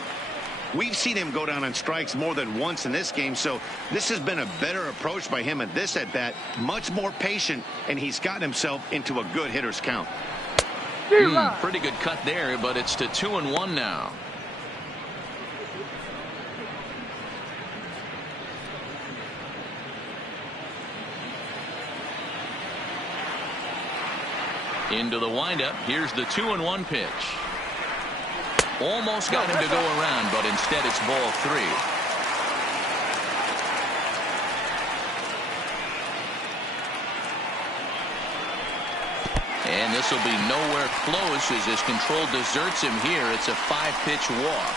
We've seen him go down on strikes more than once in this game, so this has been a better approach by him at this at-bat. Much more patient, and he's gotten himself into a good hitter's count. Pretty good cut there, but it's to 2-1 now. Into the windup. Here's the 2-1 pitch. Almost got him to go around, but instead it's ball 3. And this will be nowhere close as his control deserts him here. It's a 5-pitch walk.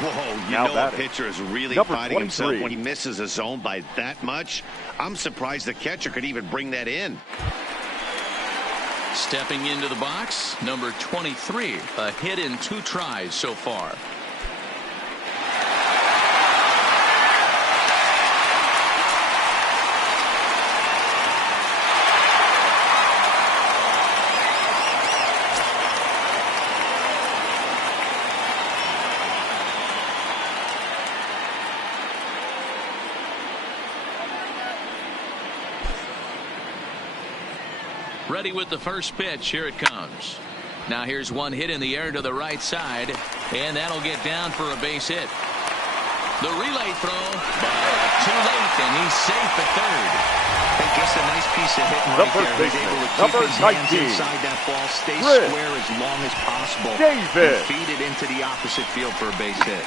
Whoa, you know a pitcher is really fighting himself when he misses a zone by that much. I'm surprised the catcher could even bring that in. Stepping into the box, number 23, a hit in 2 tries so far. Ready with the first pitch. Here it comes. Now here's one hit in the air to the right side, and that'll get down for a base hit. The relay throw, but too late, and he's safe at third. Hey, just a nice piece of hitting right there. He's able to keep his hands inside that ball, stay square as long as possible, and feed it into the opposite field for a base hit.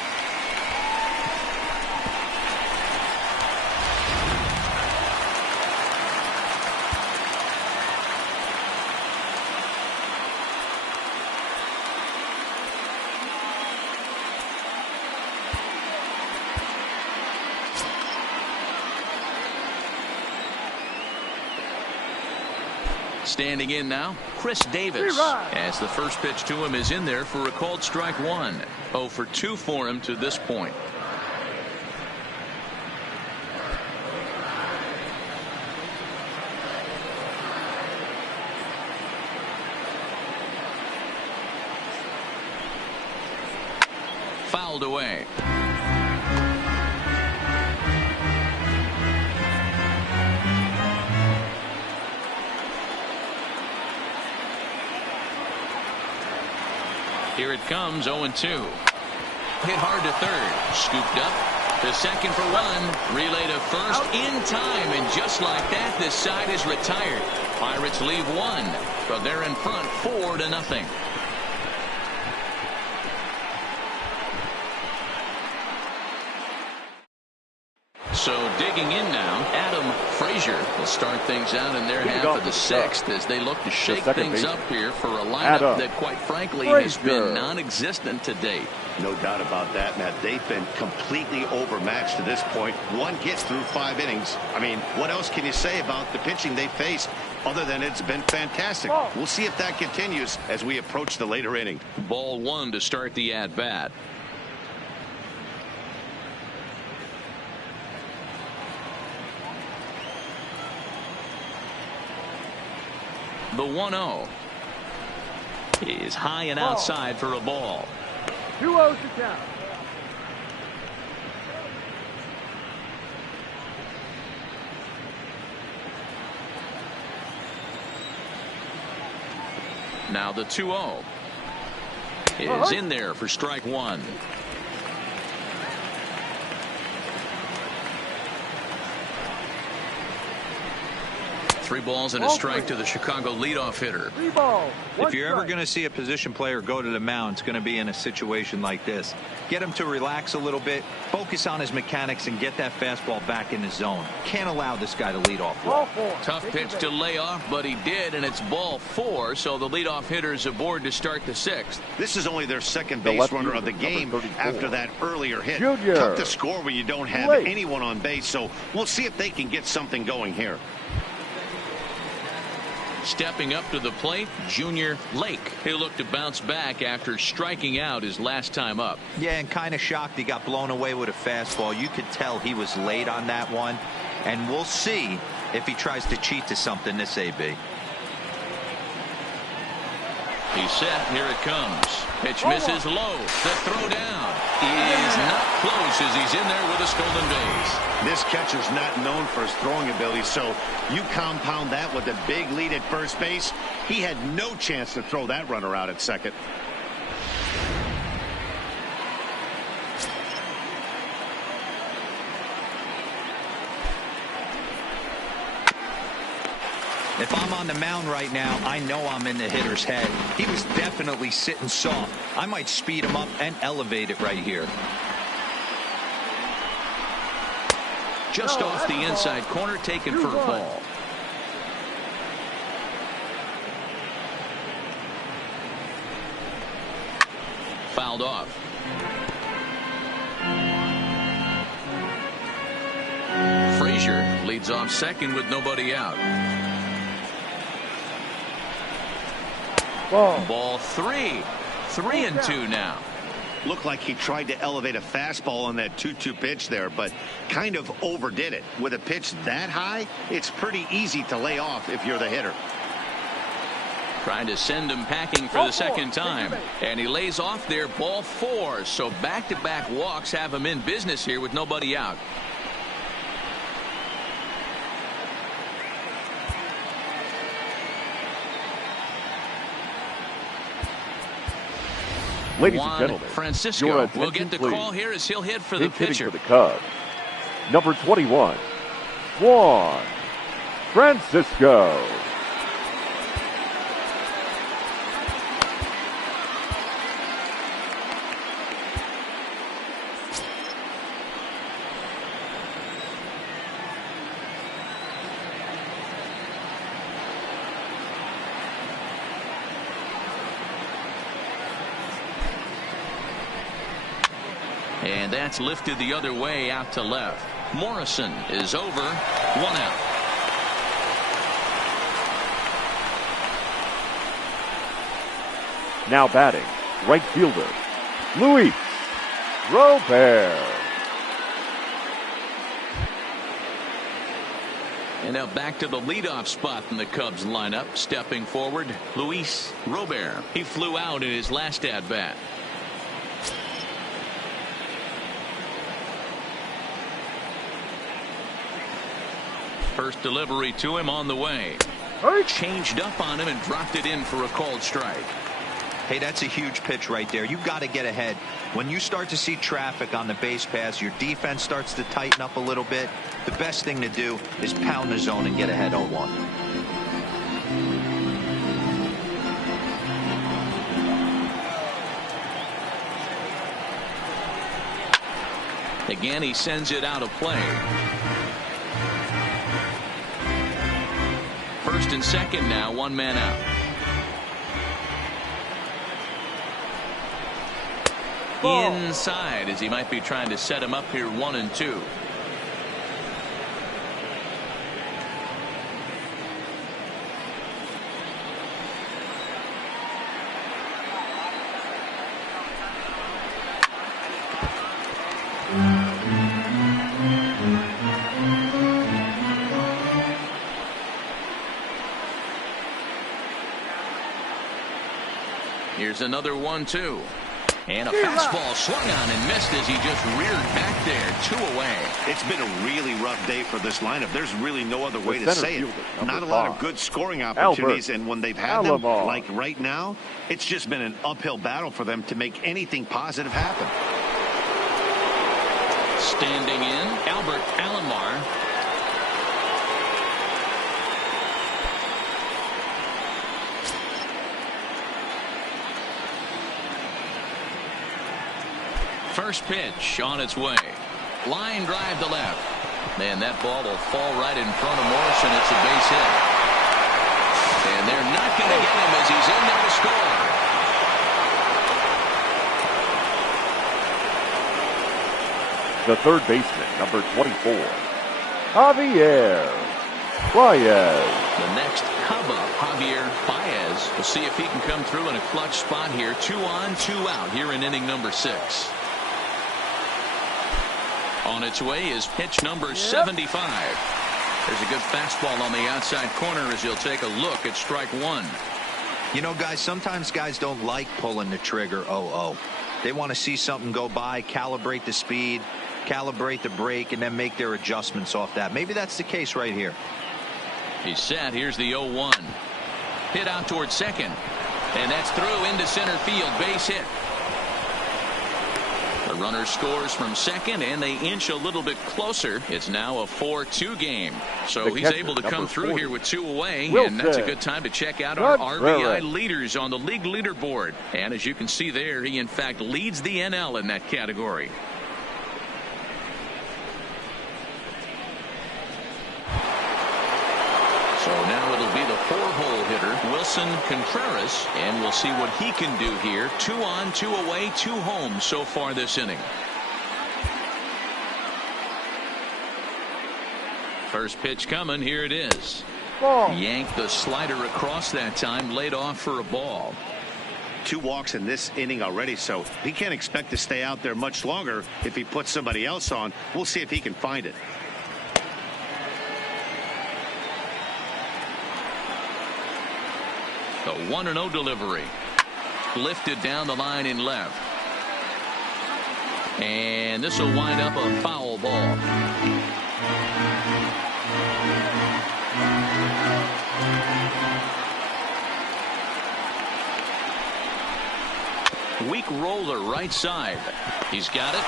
Standing in now, Chris Davis, as the first pitch to him is in there for a called strike one. 0 for 2 for him to this point. Fouled away. Here it comes, 0-2. Hit hard to third. Scooped up to second for one. Relay to first in time. And just like that, this side is retired. Pirates leave one, but they're in front 4-0. So digging in now, Adam Frazier will start things out in their half of the sixth as they look to shake things up here for a lineup that, quite frankly, has been non-existent to date. No doubt about that, Matt. They've been completely overmatched to this point. One hit through 5 innings. I mean, what else can you say about the pitching they faced other than it's been fantastic? We'll see if that continues as we approach the later inning. Ball one to start the at-bat. The 1-0 is high and outside for a ball. 2-0 to count. Now the 2-0 is in there for strike one. Three balls and a strike to the Chicago leadoff hitter. If you're ever going to see a position player go to the mound, it's going to be in a situation like this. Get him to relax a little bit, focus on his mechanics, and get that fastball back in the zone. Can't allow this guy to lead off. Tough pitch to lay off, but he did, and it's ball 4, so the leadoff hitter is aboard to start the 6th. This is only their second base runner of the game after that earlier hit. Tough to score when you don't have anyone on base, so we'll see if they can get something going here. Stepping up to the plate, Junior Lake. He'll look to bounce back after striking out his last time up. Yeah, and kind of shocked he got blown away with a fastball. You could tell he was late on that one, and we'll see if he tries to cheat to something this AB. He's set. Here it comes. Pitch misses low. The throw down is not close as he's in there with a stolen base. This catcher's not known for his throwing ability, so you compound that with a big lead at first base. He had no chance to throw that runner out at second. If I'm on the mound right now, I know I'm in the hitter's head. He was definitely sitting soft. I might speed him up and elevate it right here. Just off the inside corner, taken for a ball. Fouled off. Frazier leads off second with nobody out. Ball 3. 3-2 now. Looked like he tried to elevate a fastball on that 2-2 pitch there, but kind of overdid it. With a pitch that high, it's pretty easy to lay off if you're the hitter. Trying to send him packing for the second time. And he lays off there, ball 4. So back-to-back walks have him in business here with nobody out. Ladies Juan and gentlemen, Francisco your will attention, get the please. call here as he'll hit for the Big hitting pitcher. for the Cubs. Number 21, Juan Francisco. And that's lifted the other way out to left. Morrison is over. 1 out. Now batting, right fielder, Luis Robert. And now back to the leadoff spot in the Cubs lineup. Stepping forward, Luis Robert. He flew out in his last at-bat. First delivery to him on the way. Changed up on him and dropped it in for a called strike. Hey, that's a huge pitch right there. You've got to get ahead. When you start to see traffic on the base pass, your defense starts to tighten up a little bit. The best thing to do is pound the zone and get ahead 0-1. Again, he sends it out of play. First and second now, 1 man out. Ball. Inside, as he might be trying to set him up here 1-2. Here's another 1-2. And a fastball swung on and missed as he just reared back there. 2 away. It's been a really rough day for this lineup. There's really no other way to center say it. fielder, number Not a lot of 5, good scoring opportunities, Albert and when they've had them, Alomar. like right now, it's just been an uphill battle for them to make anything positive happen. Standing in, Albert Alomar. First pitch on its way. Line drive to left. And that ball will fall right in front of Morrison. It's a base hit. And they're not going to get him as he's in there to score. The third baseman, number 24, Javier Baez. The next Cub up, Javier Baez. We'll see if he can come through in a clutch spot here. 2 on, 2 out here in inning number 6. On its way is pitch number 75. There's a good fastball on the outside corner as he'll take a look at strike 1. You know, guys, sometimes guys don't like pulling the trigger 0-0. They want to see something go by, calibrate the speed, calibrate the brake, and then make their adjustments off that. Maybe that's the case right here. He's set. Here's the 0-1. Hit out towards second. And that's through into center field. Base hit. The runner scores from second, and they inch a little bit closer. It's now a 4-2 game. So The he's catcher, able to come number through 40, here with 2 away. Wilson. And that's a good time to check out our Contreras. RBI leaders on the league leaderboard. And as you can see there, he in fact leads the NL in that category. So now it'll be the 4-hole hitter, Wilson Contreras, and we'll see what he can do here. 2 on, 2 away, 2 home so far this inning. First pitch coming. Here it is. Ball. Yanked the slider across that time, laid off for a ball. 2 walks in this inning already, so he can't expect to stay out there much longer if he puts somebody else on. We'll see if he can find it. The 1-0 delivery. Lifted down the line in left. And this will wind up a foul ball. Weak roller right side. He's got it.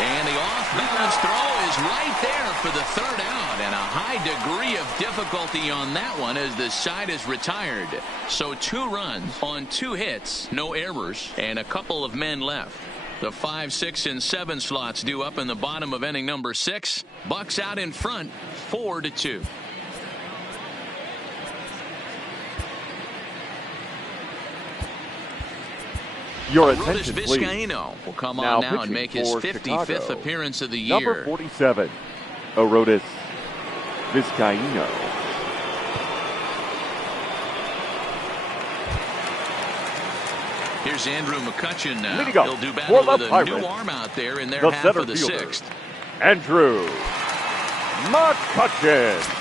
And the off-balance throw is right there for the third out. And a high degree of difficulty on that one as the side is retired. So 2 runs on 2 hits, no errors, and a couple of men left. The 5, 6, and 7 slots due up in the bottom of inning number 6. Bucks out in front, 4-2. Your Aroldis attention, please. Vizcaino will come on now and make his 55th Chicago. appearance of the year. Number 47, Aroldis Vizcaino. Here's Andrew McCutchen now. Leading up He'll do for battle the with a Pirates, new arm out there in their the half center of the fielder, 6th. Andrew McCutchen.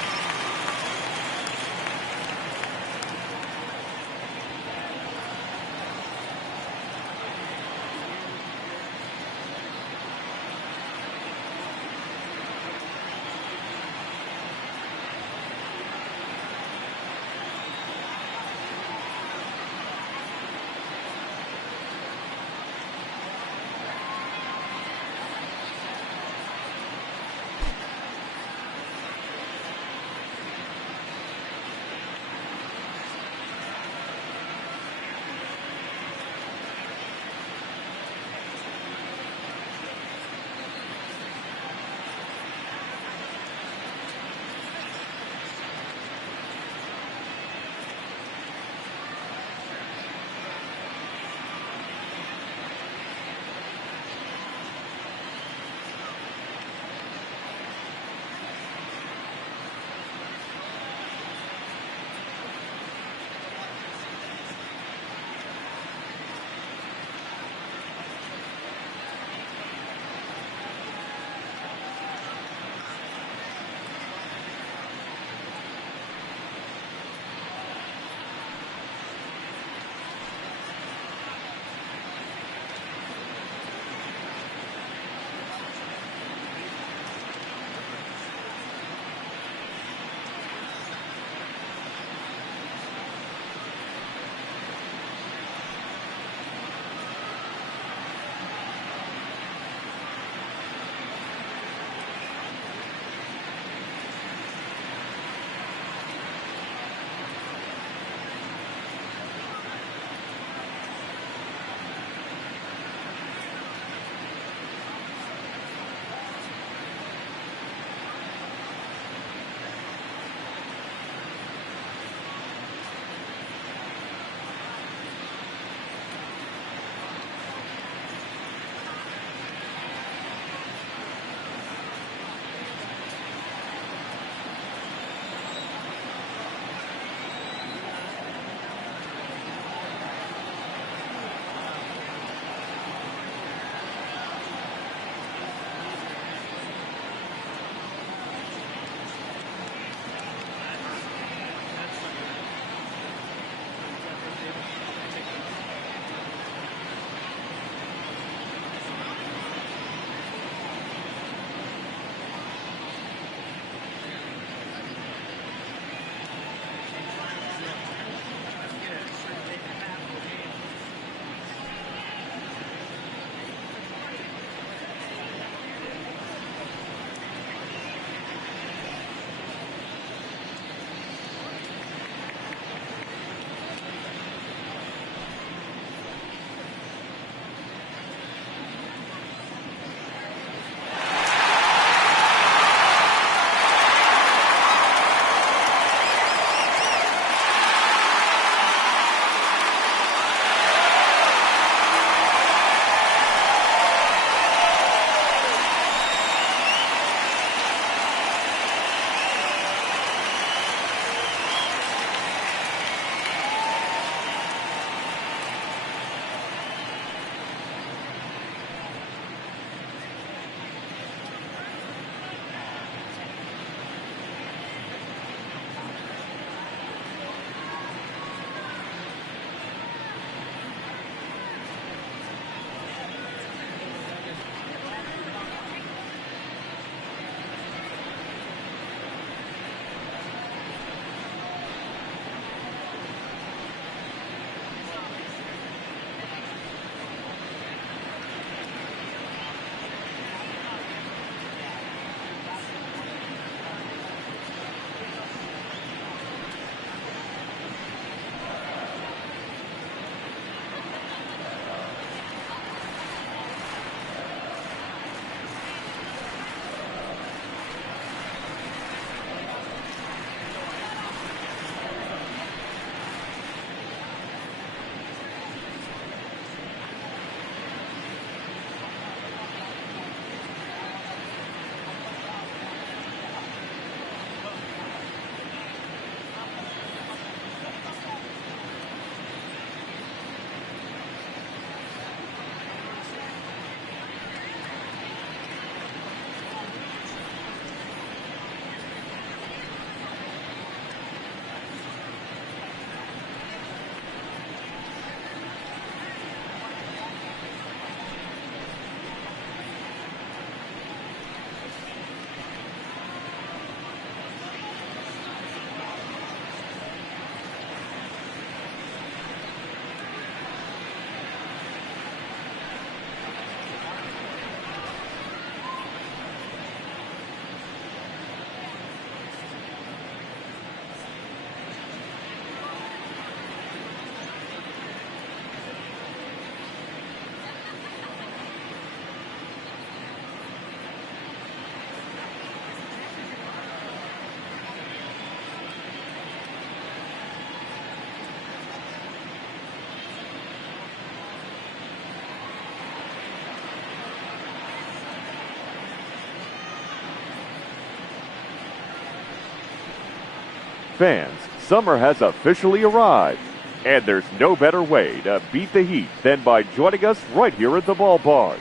fans, summer has officially arrived. And there's no better way to beat the heat than by joining us right here at the ballpark.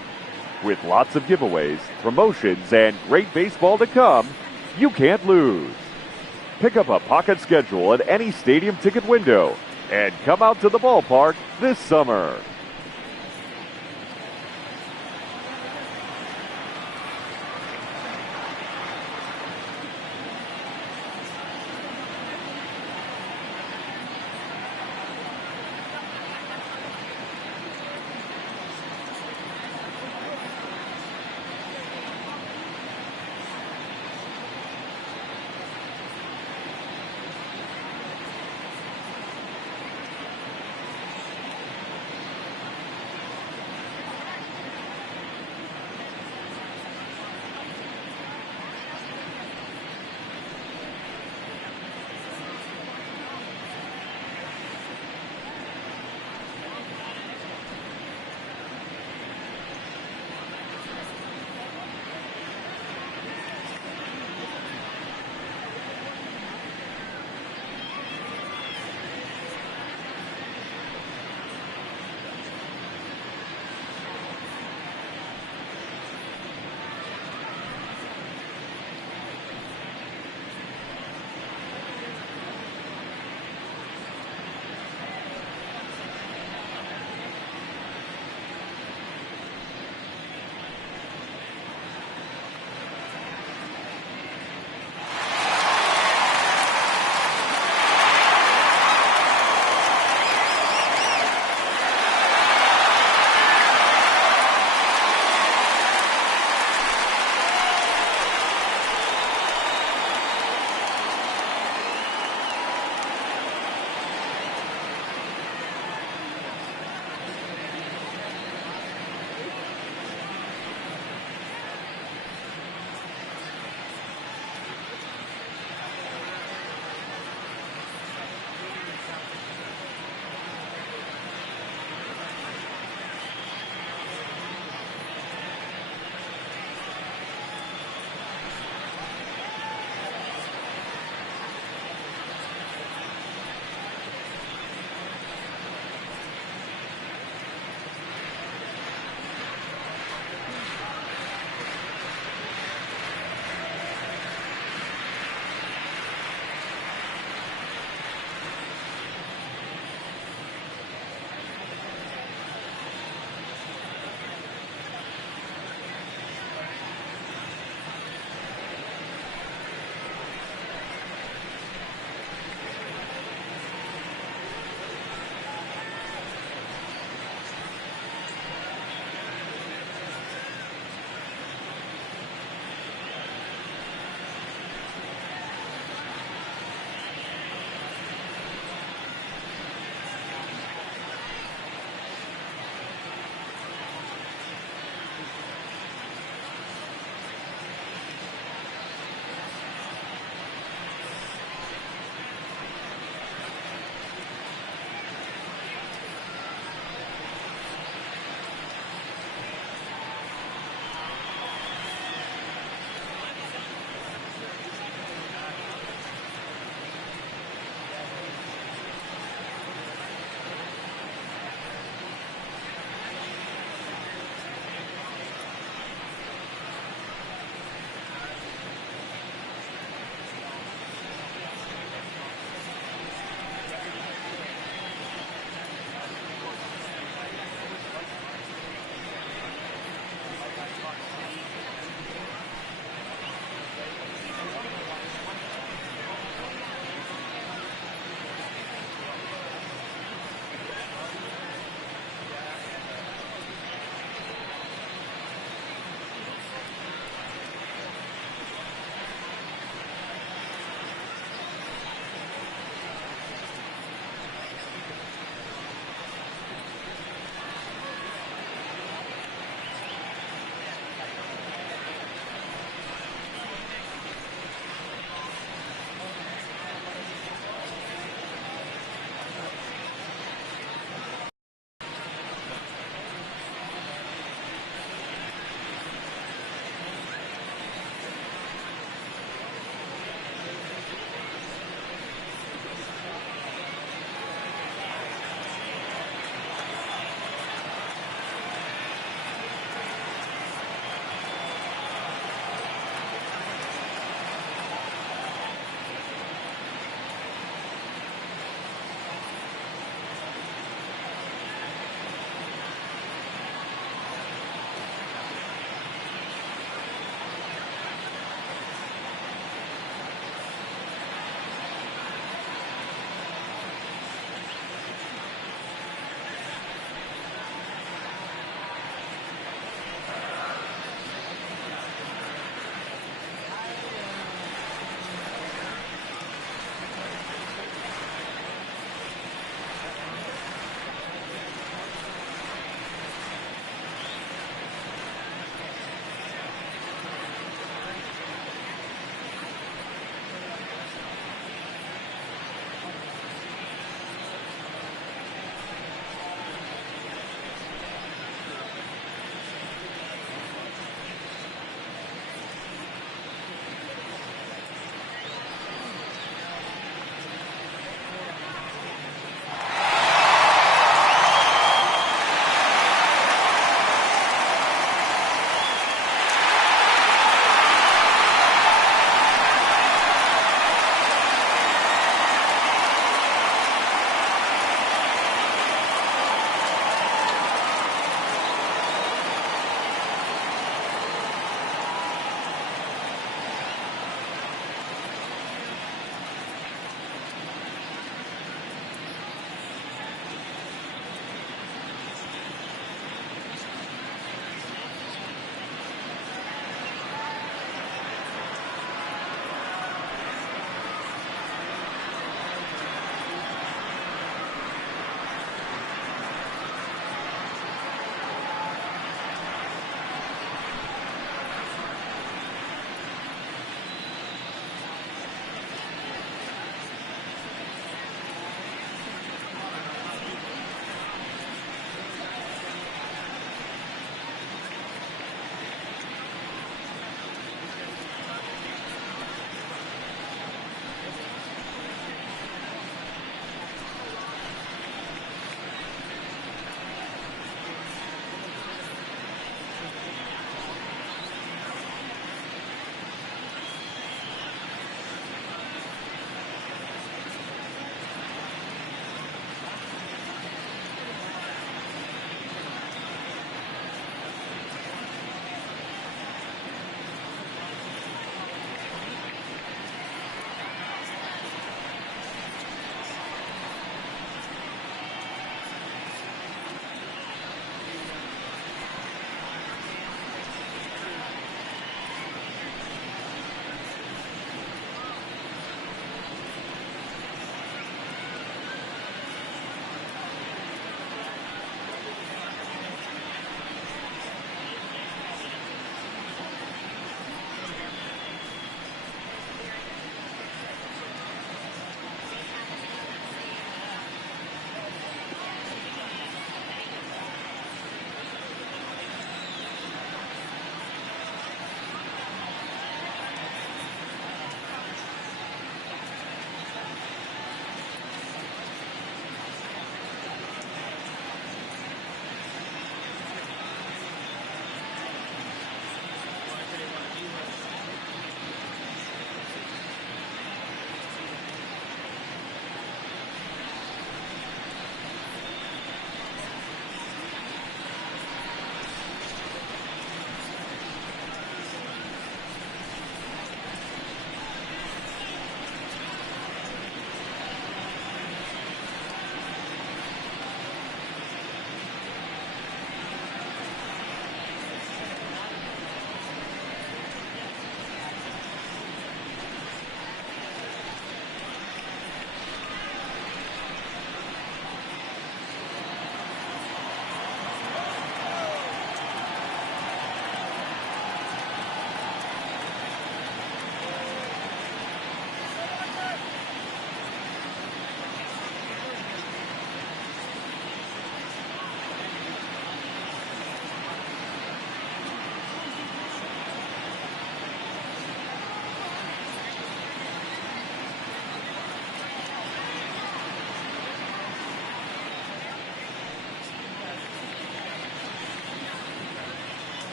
With lots of giveaways, promotions, and great baseball to come, you can't lose. Pick up a pocket schedule at any stadium ticket window and come out to the ballpark this summer.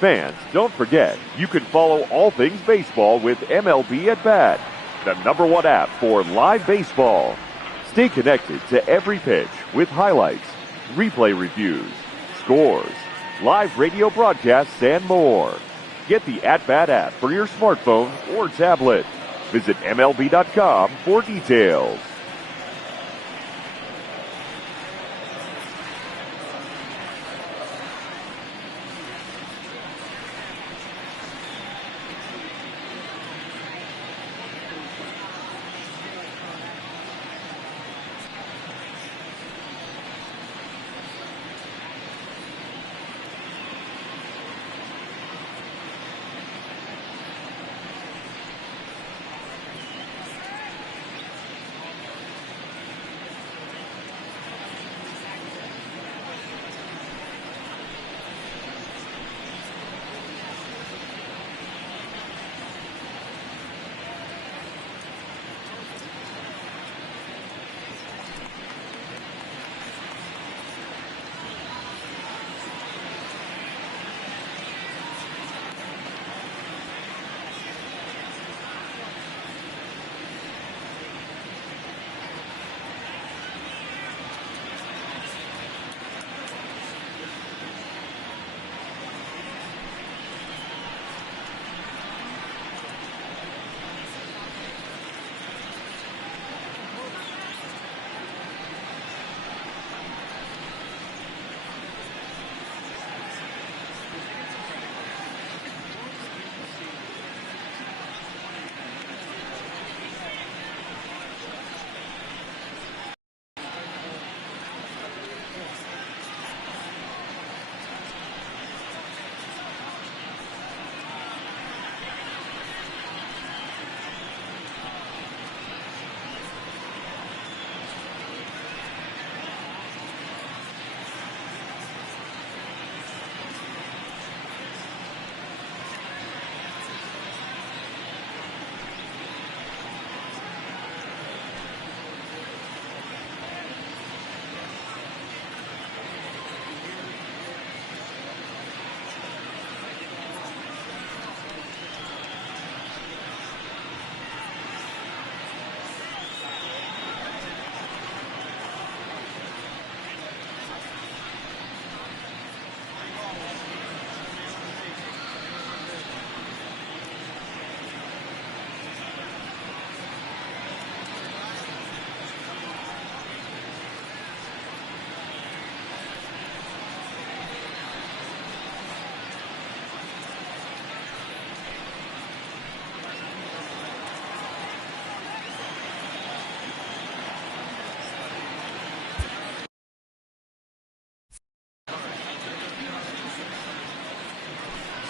Fans, don't forget, you can follow all things baseball with MLB at Bat, the #1 app for live baseball. Stay connected to every pitch with highlights, replay reviews, scores, live radio broadcasts, and more. Get the At Bat app for your smartphone or tablet. Visit MLB.com for details.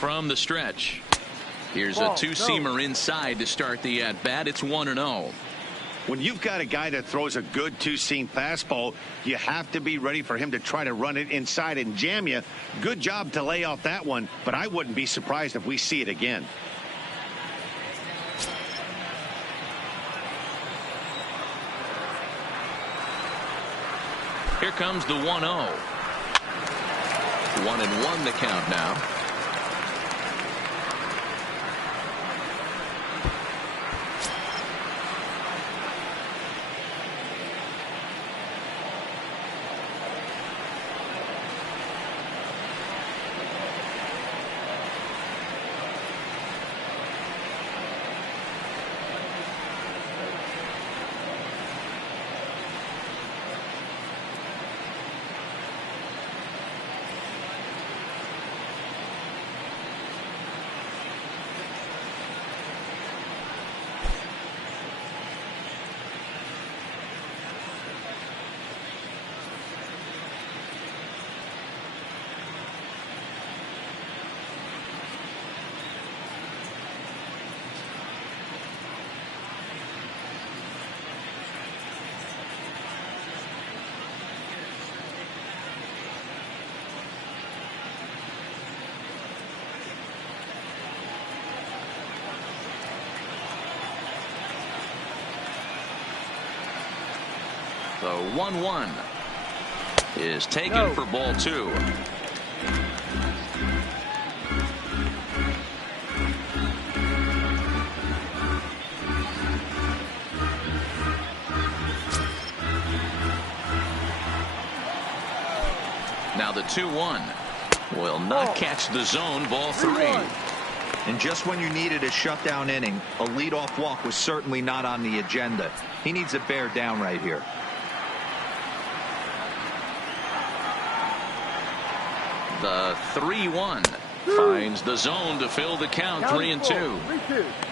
From the stretch, here's a two-seamer inside to start the at-bat. It's 1-0. When you've got a guy that throws a good two-seam fastball, you have to be ready for him to try to run it inside and jam you. Good job to lay off that one, but I wouldn't be surprised if we see it again. Here comes the 1-0. 1-1 the count now. The 1-1 is taken for ball 2. Now the 2-1 will not catch the zone. Ball 3. And just when you needed a shutdown inning, a leadoff walk was certainly not on the agenda. He needs to bear down right here. The 3-1 finds the zone to fill the count. 3-2.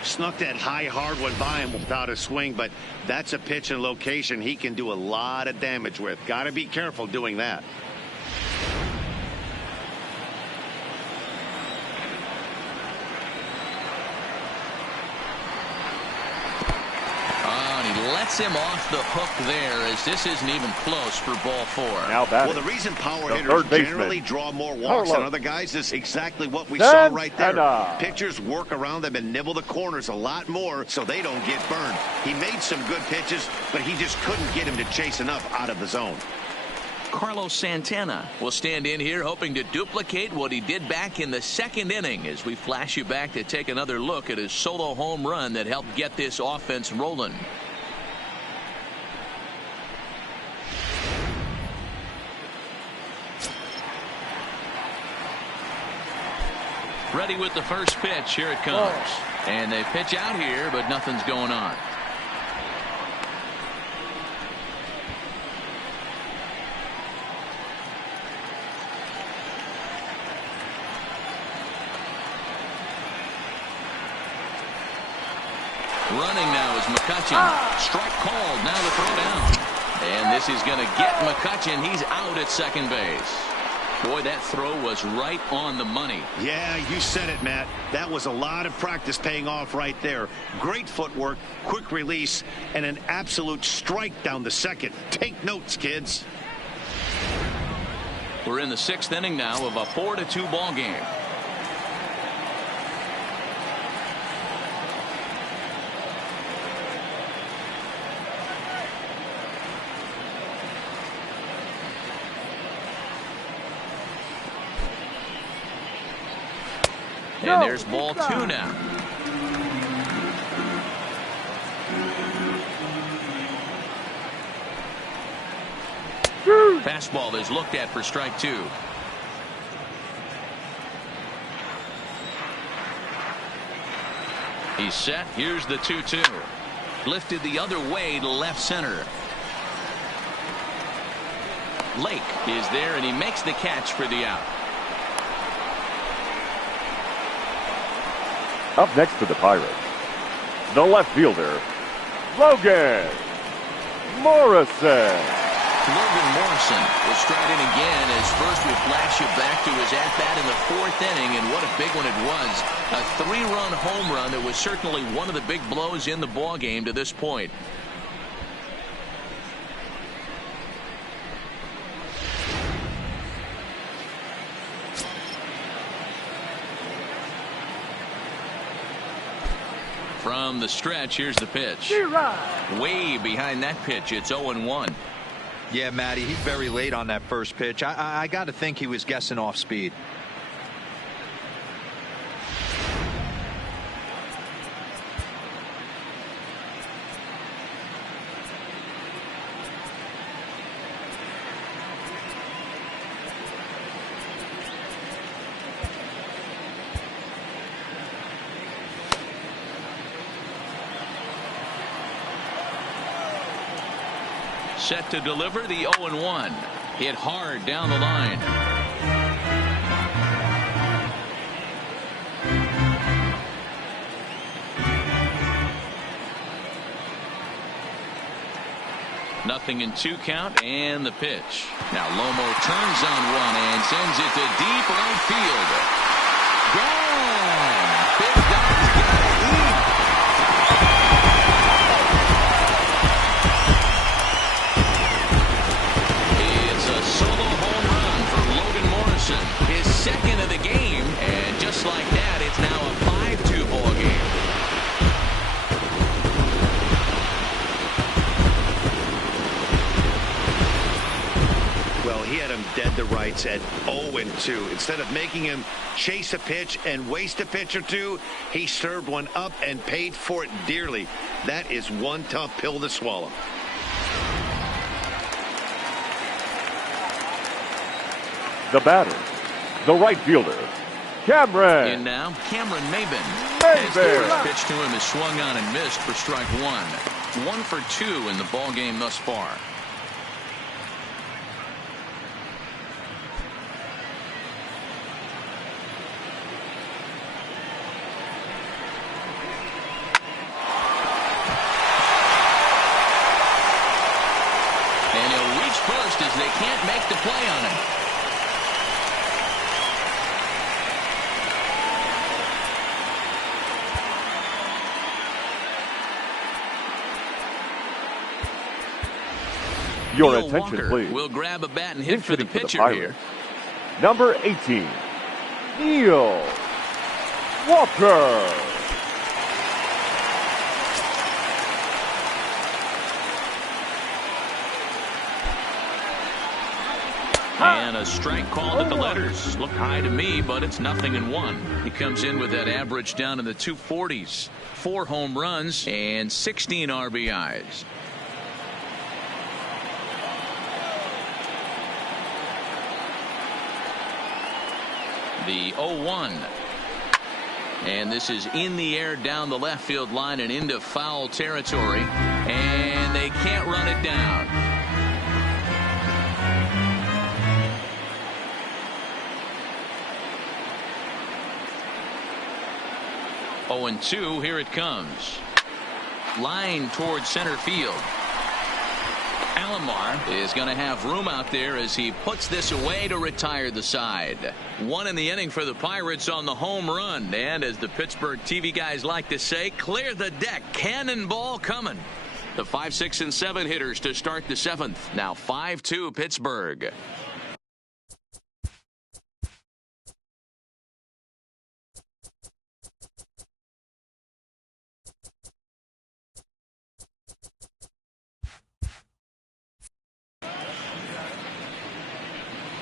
Snuck that high hard one by him without a swing, but that's a pitch and location he can do a lot of damage with. Got to be careful doing that. Lets him off the hook there, as this isn't even close for ball 4. Now well, the reason power hitters generally draw more walks than other guys is exactly what we saw right there. Pitchers work around them and nibble the corners a lot more so they don't get burned. He made some good pitches, but he just couldn't get him to chase enough out of the zone. Carlos Santana will stand in here hoping to duplicate what he did back in the 2nd inning, as we flash you back to take another look at his solo home run that helped get this offense rolling. Ready with the first pitch. Here it comes. And they pitch out here, but nothing's going on. Running now is McCutchen. Strike called. Now the throw down. And this is going to get McCutchen. He's out at second base. Boy, that throw was right on the money. Yeah, you said it, Matt. That was a lot of practice paying off right there. Great footwork, quick release, and an absolute strike down the second. Take notes, kids. We're in the 6th inning now of a 4-2 ball game. And there's ball 2 now. Fastball is looked at for strike 2. He's set. Here's the 2-2. Lifted the other way to left center. Lake is there, and he makes the catch for the out. Up next for the Pirates, the left fielder, Logan Morrison. Logan Morrison will stride in again, as first we flash you back to his at-bat in the 4th inning, and what a big one it was. A 3-run home run that was certainly one of the big blows in the ballgame to this point. From the stretch, here's the pitch. Way behind that pitch, it's 0-1. Yeah, Matty, he's very late on that first pitch. I got to think he was guessing off speed. Set to deliver the 0-1. Hit hard down the line. Nothing in 2 count, and the pitch. Now Lomo turns on one and sends it to deep right field. Gone. Big Dog's got to eat. It's a solo home run for Logan Morrison, his 2nd of the game, and just like that, it's now a 5-2 ball game. Well, he had him dead to rights at 0-2. Instead of making him chase a pitch and waste a pitch or two, he served one up and paid for it dearly. That is one tough pill to swallow. The batter, the right fielder, Cameron. In now, Cameron Maben. Maben. As the first pitch to him is swung on and missed for strike one. 1 for 2 in the ball game thus far. And he'll reach first as they can't make the play on him. Your Neil attention, Walker please. will grab a bat and hit for the Hitting pitcher Pirates, here. Number 18, Neil Walker. And a strike called at the letters. Looked high to me, but it's 0-1. He comes in with that average down in the 240s. 4 home runs and 16 RBIs. The 0-1. And this is in the air down the left field line and into foul territory. And they can't run it down. Oh, and 2, here it comes. Line towards center field. Alomar is going to have room out there as he puts this away to retire the side. 1 in the inning for the Pirates on the home run. And as the Pittsburgh TV guys like to say, clear the deck. Cannonball coming. The 5, 6, and 7 hitters to start the 7th. Now 5-2 Pittsburgh.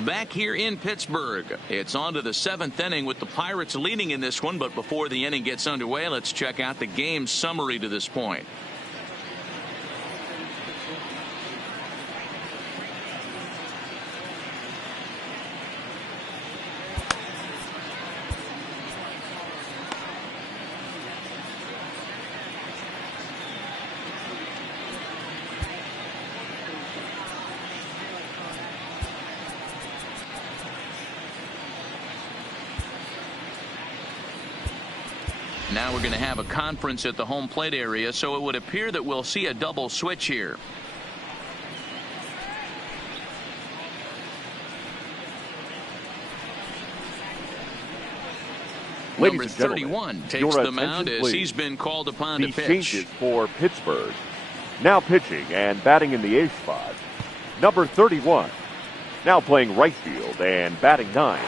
Back here in Pittsburgh, it's on to the 7th inning with the Pirates leading in this one. But before the inning gets underway, let's check out the game summary to this point. Now we're going to have a conference at the home plate area, so it would appear that we'll see a double switch here. Number 31 takes the mound as he's been called upon to pitch. Changes for Pittsburgh. Now pitching and batting in the eighth spot. Number 31. Now playing right field and batting 9.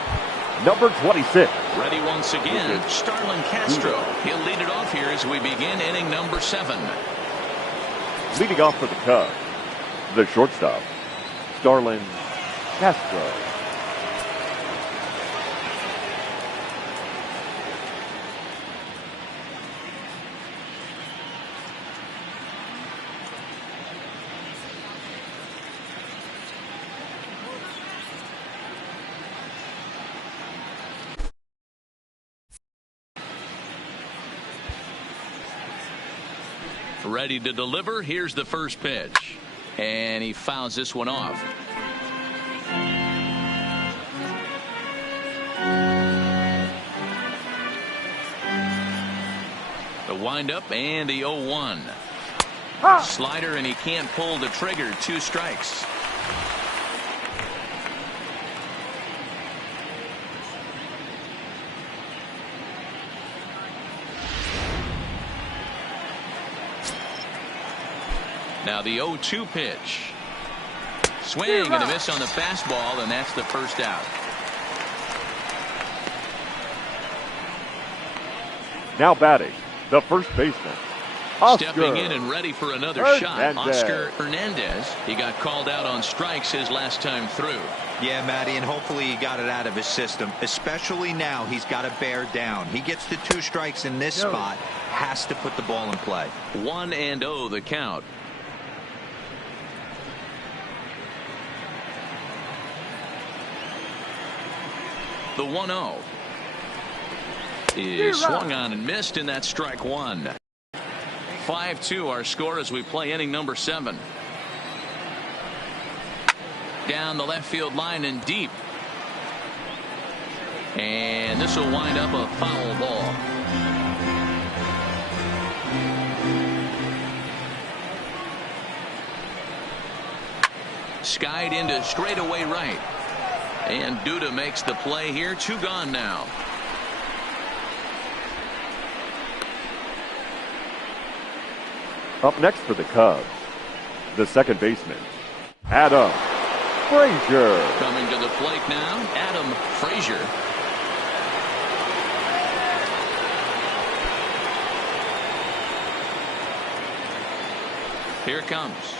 Number 26. Ready once again, Starlin Castro. He'll lead it off here as we begin inning number 7. Leading off for the Cubs, the shortstop, Starlin Castro. Ready to deliver. Here's the first pitch. And he fouls this one off. The windup and the 0-1. Slider, and he can't pull the trigger. 2 strikes. Now the 0-2 pitch. Swing and a miss on the fastball, and that's the first out. Now batting, the first baseman, Oscar Stepping in and ready for another shot, Oscar Hernandez. He got called out on strikes his last time through. Yeah, Matty, and hopefully he got it out of his system. Especially now, he's got to bear down. He gets the 2 strikes in this spot, has to put the ball in play. 1-0 the count. The 1-0 is swung on and missed, and that's strike one. 5-2 our score as we play inning number 7. Down the left field line and deep. And this will wind up a foul ball. Skied into straightaway right. And Duda makes the play here. 2 gone now. Up next for the Cubs, the second baseman, Adam Frazier. Coming to the plate now, Adam Frazier. Here it comes.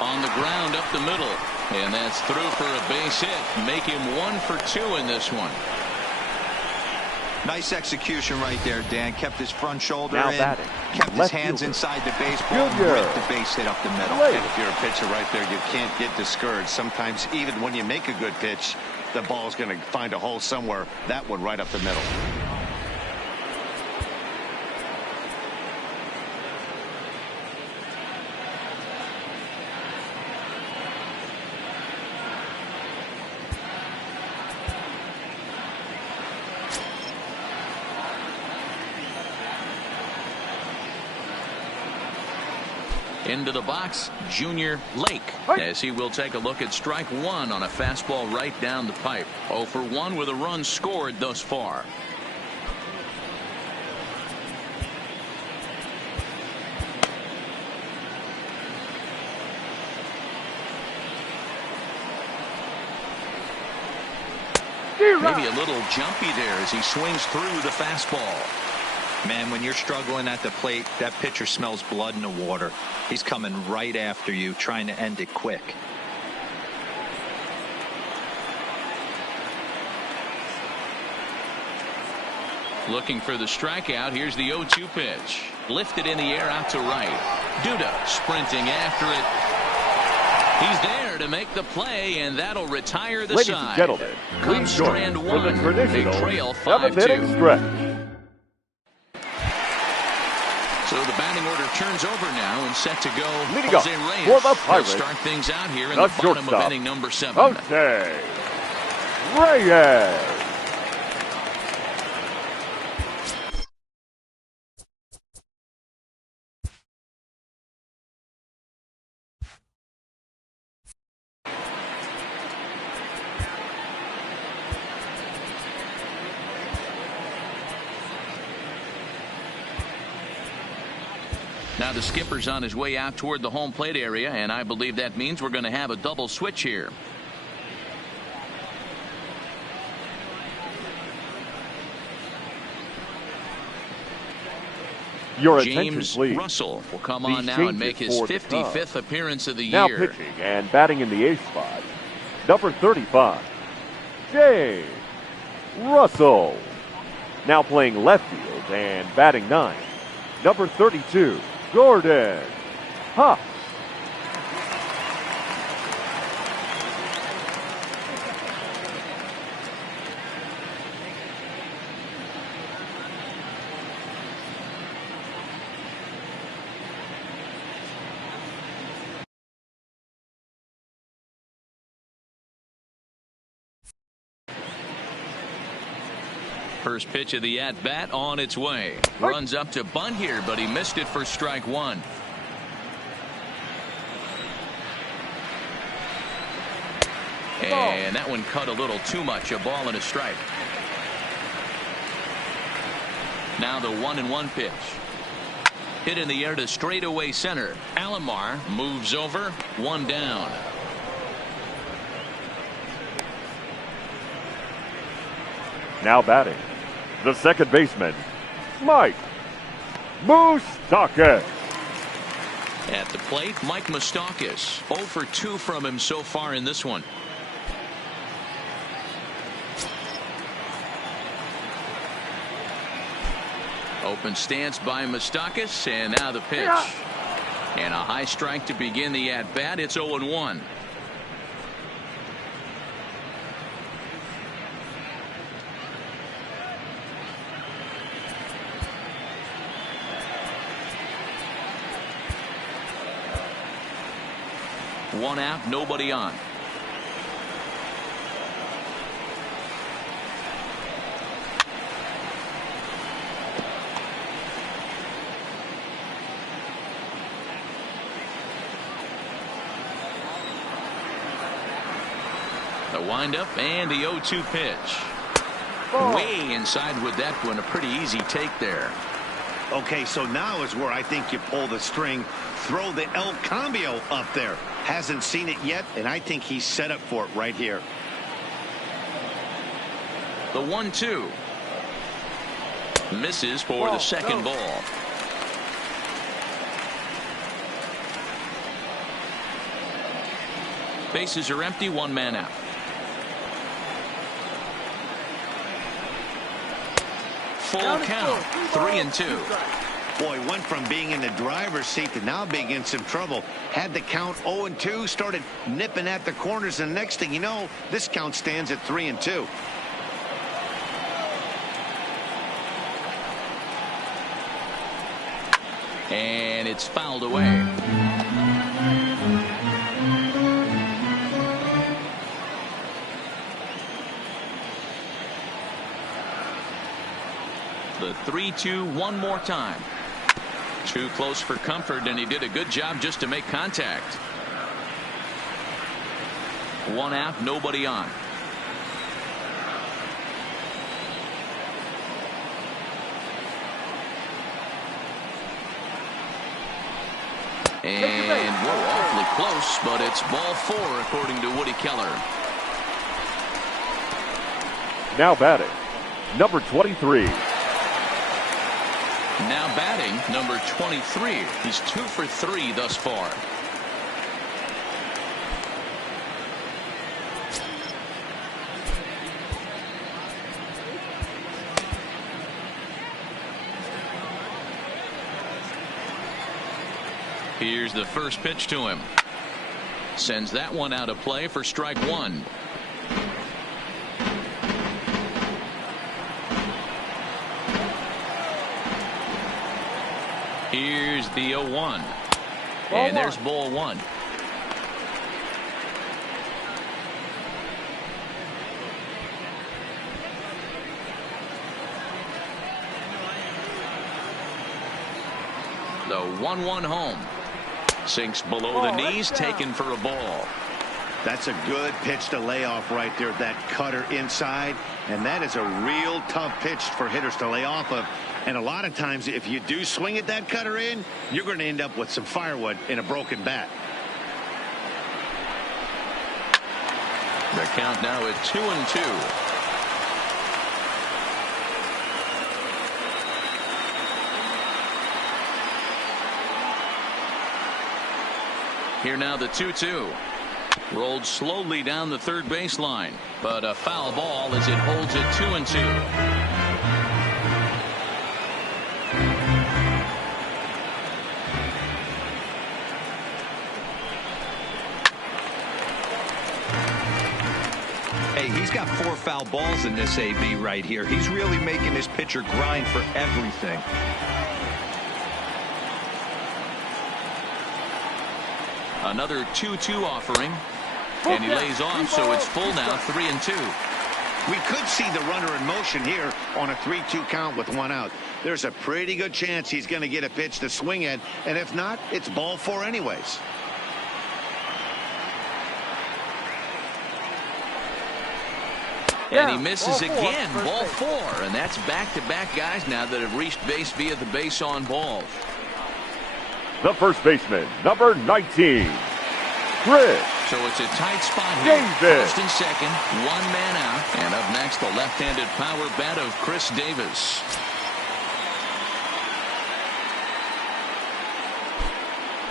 On the ground up the middle. And that's through for a base hit. Make him 1 for 2 in this one. Nice execution right there, Dan. Kept his front shoulder now in. Batting. Kept his hands inside the baseball. And ripped the base hit up the middle. And if you're a pitcher right there, you can't get discouraged. Sometimes even when you make a good pitch, the ball's going to find a hole somewhere. That one right up the middle. Into the box, Junior Lake, as he will take a look at strike one on a fastball right down the pipe. 0 for 1 with a run scored thus far. Maybe a little jumpy there as he swings through the fastball. Man, when you're struggling at the plate, that pitcher smells blood in the water. He's coming right after you, trying to end it quick. Looking for the strikeout. Here's the 0-2 pitch. Lifted in the air out to right. Duda sprinting after it. He's there to make the play, and that'll retire the Ladies side. and gentlemen, Cubs please join strand us for the one. traditional They trail 7th-inning 5-2. stretch. So the batting order turns over now and set to go. Leading Jose up Reyes. for the Pirates, They'll start things out here in the the bottom of shortstop, inning number 7. Jose Reyes. Now the skipper's on his way out toward the home plate area, and I believe that means we're going to have a double switch here. Your attention, James please. Russell will come These on now and changes make his for the 55th Cubs. appearance of the Now year. pitching and batting in the eighth spot, number 35, James Russell. Now playing left field and batting 9, number 32, Gordon Huff. First pitch of the at-bat on its way. Runs up to bunt here, but he missed it for strike one. And that one cut a little too much. A ball and a strike. Now the 1-1 pitch. Hit in the air to straightaway center. Alomar moves over. 1 down. Now batting, the second baseman, Mike Moustakas. At the plate, Mike Moustakas. 0 for 2 from him so far in this one. Open stance by Moustakas, and now the pitch. And a high strike to begin the at-bat. It's 0-1. One out, nobody on. The windup and the 0-2 pitch. Way inside with that one. A pretty easy take there. Okay, so now is where I think you pull the string. Throw the El Cambio up there. Hasn't seen it yet, and I think he's set up for it right here. The 1-2. Misses for the second ball. Bases are empty, one man out. Full count, 3-2. Boy, went from being in the driver's seat to now being in some trouble. Had the count 0-2, started nipping at the corners, and next thing you know, this count stands at 3-2. And it's fouled away. The 3-2 one more time. Too close for comfort, and he did a good job just to make contact. One out, nobody on. And whoa, awfully close, but it's ball 4 according to Woody Keller. Now batting, number 23. Now batting, number 23. He's 2 for 3 thus far. Here's the first pitch to him. Sends that one out of play for strike 1. Here's the 0-1. And there's ball 1. The 1-1 home. Sinks below the knees, taken for a ball. That's a good pitch to lay off right there. That cutter inside. And that is a real tough pitch for hitters to lay off of. And a lot of times, if you do swing at that cutter in, you're going to end up with some firewood in a broken bat. The count now at 2-2. Here now the 2-2. Rolled slowly down the third baseline, but a foul ball as it holds it 2-2. Hey, he's got 4 foul balls in this AB right here. He's really making his pitcher grind for everything. Another 2-2 offering, and he lays off, so it's full now, 3-2. We could see the runner in motion here on a 3-2 count with 1 out. There's a pretty good chance he's going to get a pitch to swing at, and if not, it's ball 4 anyways. And he misses again, ball 4, and that's back-to-back guys now that have reached base via the base on balls. The first baseman, number 19, Chris. So it's a tight spot here. Davis. First and second, 1 man out. And up next, the left-handed power bat of Chris Davis.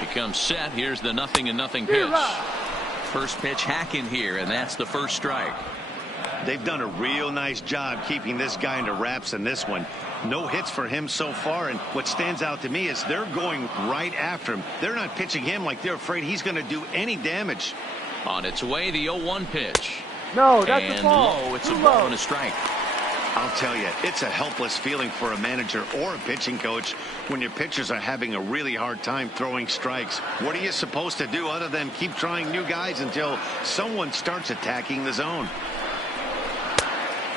He comes set. Here's the 0-0 pitch. First pitch hacking here, and that's the first strike. They've done a real nice job keeping this guy into wraps in this one. No hits for him so far, and what stands out to me is they're going right after him. They're not pitching him like they're afraid he's going to do any damage. On its way, the 0-1 pitch. No, that's and a ball. low, it's a ball and a strike. I'll tell you, it's a helpless feeling for a manager or a pitching coach when your pitchers are having a really hard time throwing strikes. What are you supposed to do other than keep trying new guys until someone starts attacking the zone?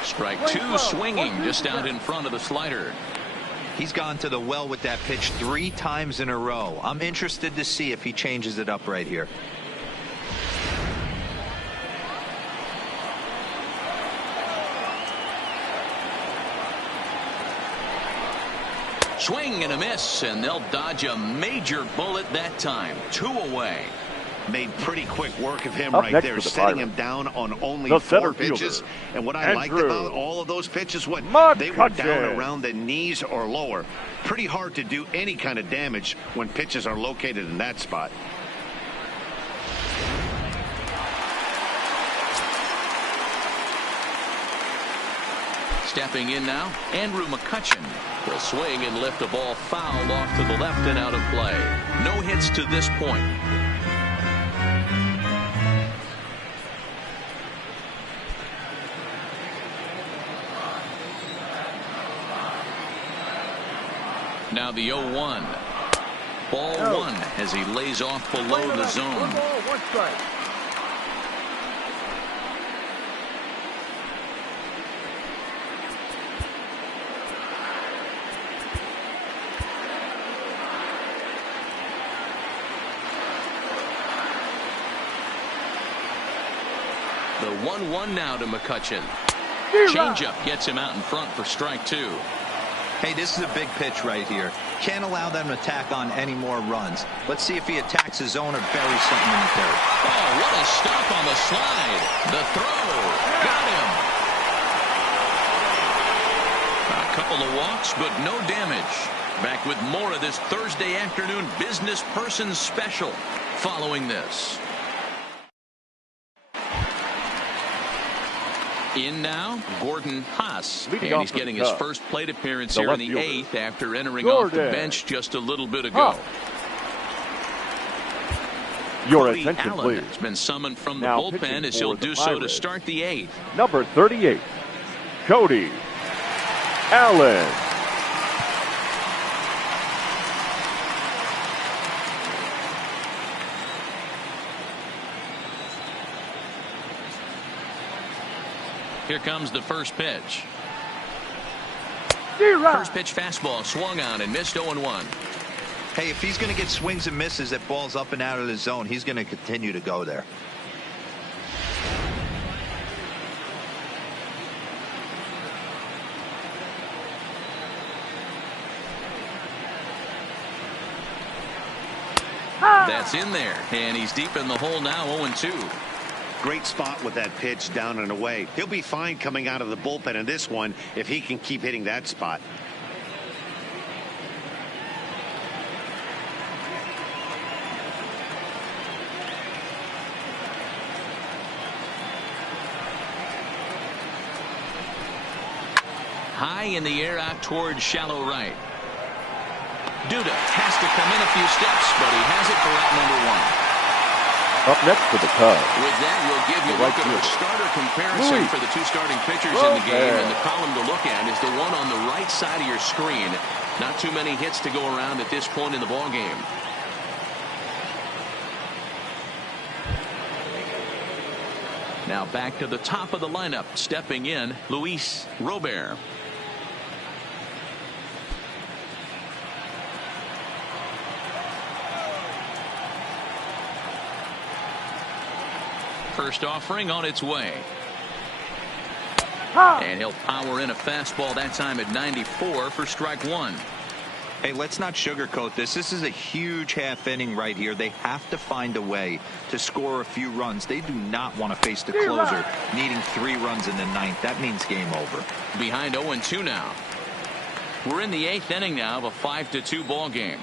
Strike two, swinging just out in front of the slider. He's gone to the well with that pitch 3 times in a row. I'm interested to see if he changes it up right here. Swing and a miss, and they'll dodge a major bullet that time. 2 away. Made pretty quick work of him Up right next there, for the setting Pirates, him down on only the 4 center pitches. fielder, And what I liked Andrew about all of those pitches, they were down around the knees or lower. Pretty hard to do any kind of damage when pitches are located in that spot. Stepping in now, Andrew McCutchen will swing and lift a ball fouled off to the left and out of play. No hits to this point. Now the 0-1. Ball 1 as he lays off below the zone. 1 ball, 1 strike. The 1-1 now to McCutchen. Changeup gets him out in front for strike 2. Hey, this is a big pitch right here. Can't allow them to tack on any more runs. Let's see if he attacks his zone or buries something in the third. Oh, what a stop on the slide. The throw. Got him. A couple of walks, but no damage. Back with more of this Thursday afternoon business person special following this. In now, Gordon Haas, and he's getting his first plate appearance here in the 8th after entering off the bench just a little bit ago. Your Cody attention, Allen please. has been summoned from the Now bullpen as pitching he'll for the do so to Pirates, start the 8th. number 38, Cody Allen. Here comes the first pitch. D-Rod. First pitch fastball swung on and missed 0-1. Hey, if he's going to get swings and misses at balls up and out of the zone, he's going to continue to go there. That's in there, and he's deep in the hole now, 0-2. Great spot with that pitch down and away. He'll be fine coming out of the bullpen in this one if he can keep hitting that spot. High in the air out towards shallow right. Duda has to come in a few steps, but he has it for out number 1. Up next for the Cubs, With that, we'll give you a look at our starter comparison for the 2 starting pitchers in the game. And the column to look at is the one on the right side of your screen. Not too many hits to go around at this point in the ballgame. Now back to the top of the lineup. Stepping in, Luis Robert. First offering on its way. And he'll power in a fastball that time at 94 for strike 1. Hey, let's not sugarcoat this. This is a huge half inning right here. They have to find a way to score a few runs. They do not want to face the closer needing 3 runs in the 9th. That means game over. Behind 0-2 now. We're in the 8th inning now of a 5-2 ball game.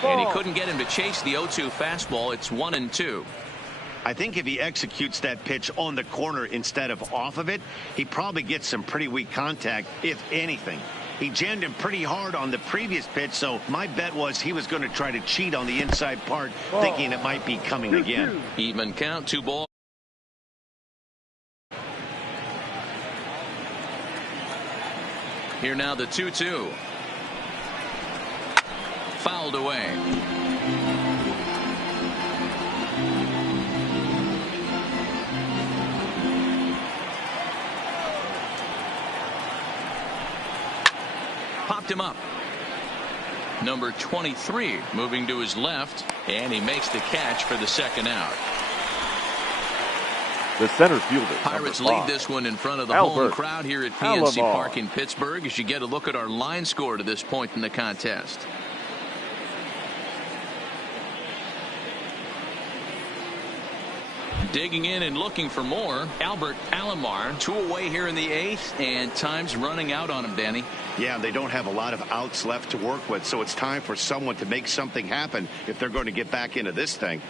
And he couldn't get him to chase the 0-2 fastball. It's 1-2. I think if he executes that pitch on the corner instead of off of it, he probably gets some pretty weak contact, if anything. He jammed him pretty hard on the previous pitch, so my bet was he was going to try to cheat on the inside part, thinking it might be coming again. Even count, 2 balls. Here now the 2-2. Fouled away. Popped him up. Number 23 moving to his left, and he makes the catch for the second out. The center fielder. Pirates lead this one in front of the home crowd here at PNC Park in Pittsburgh as you get a look at our line score to this point in the contest. Digging in and looking for more, Albert Alomar, 2 away here in the 8th, and time's running out on him, Danny. Yeah, they don't have a lot of outs left to work with, so it's time for someone to make something happen if they're going to get back into this thing.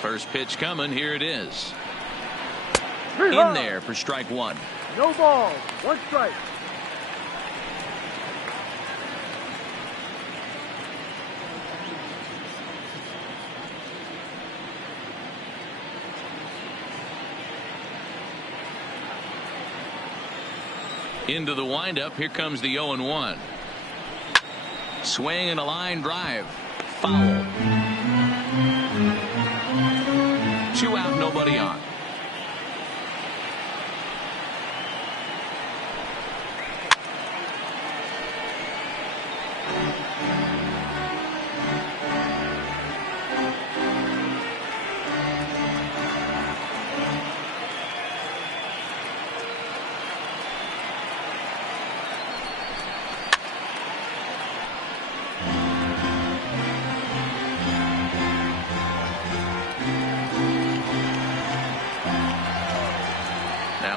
First pitch coming. Here it is. In there for strike 1. No ball. 1 strike. Into the windup. Here comes the 0-1. Swing and a line drive. Foul. 2 out, nobody on.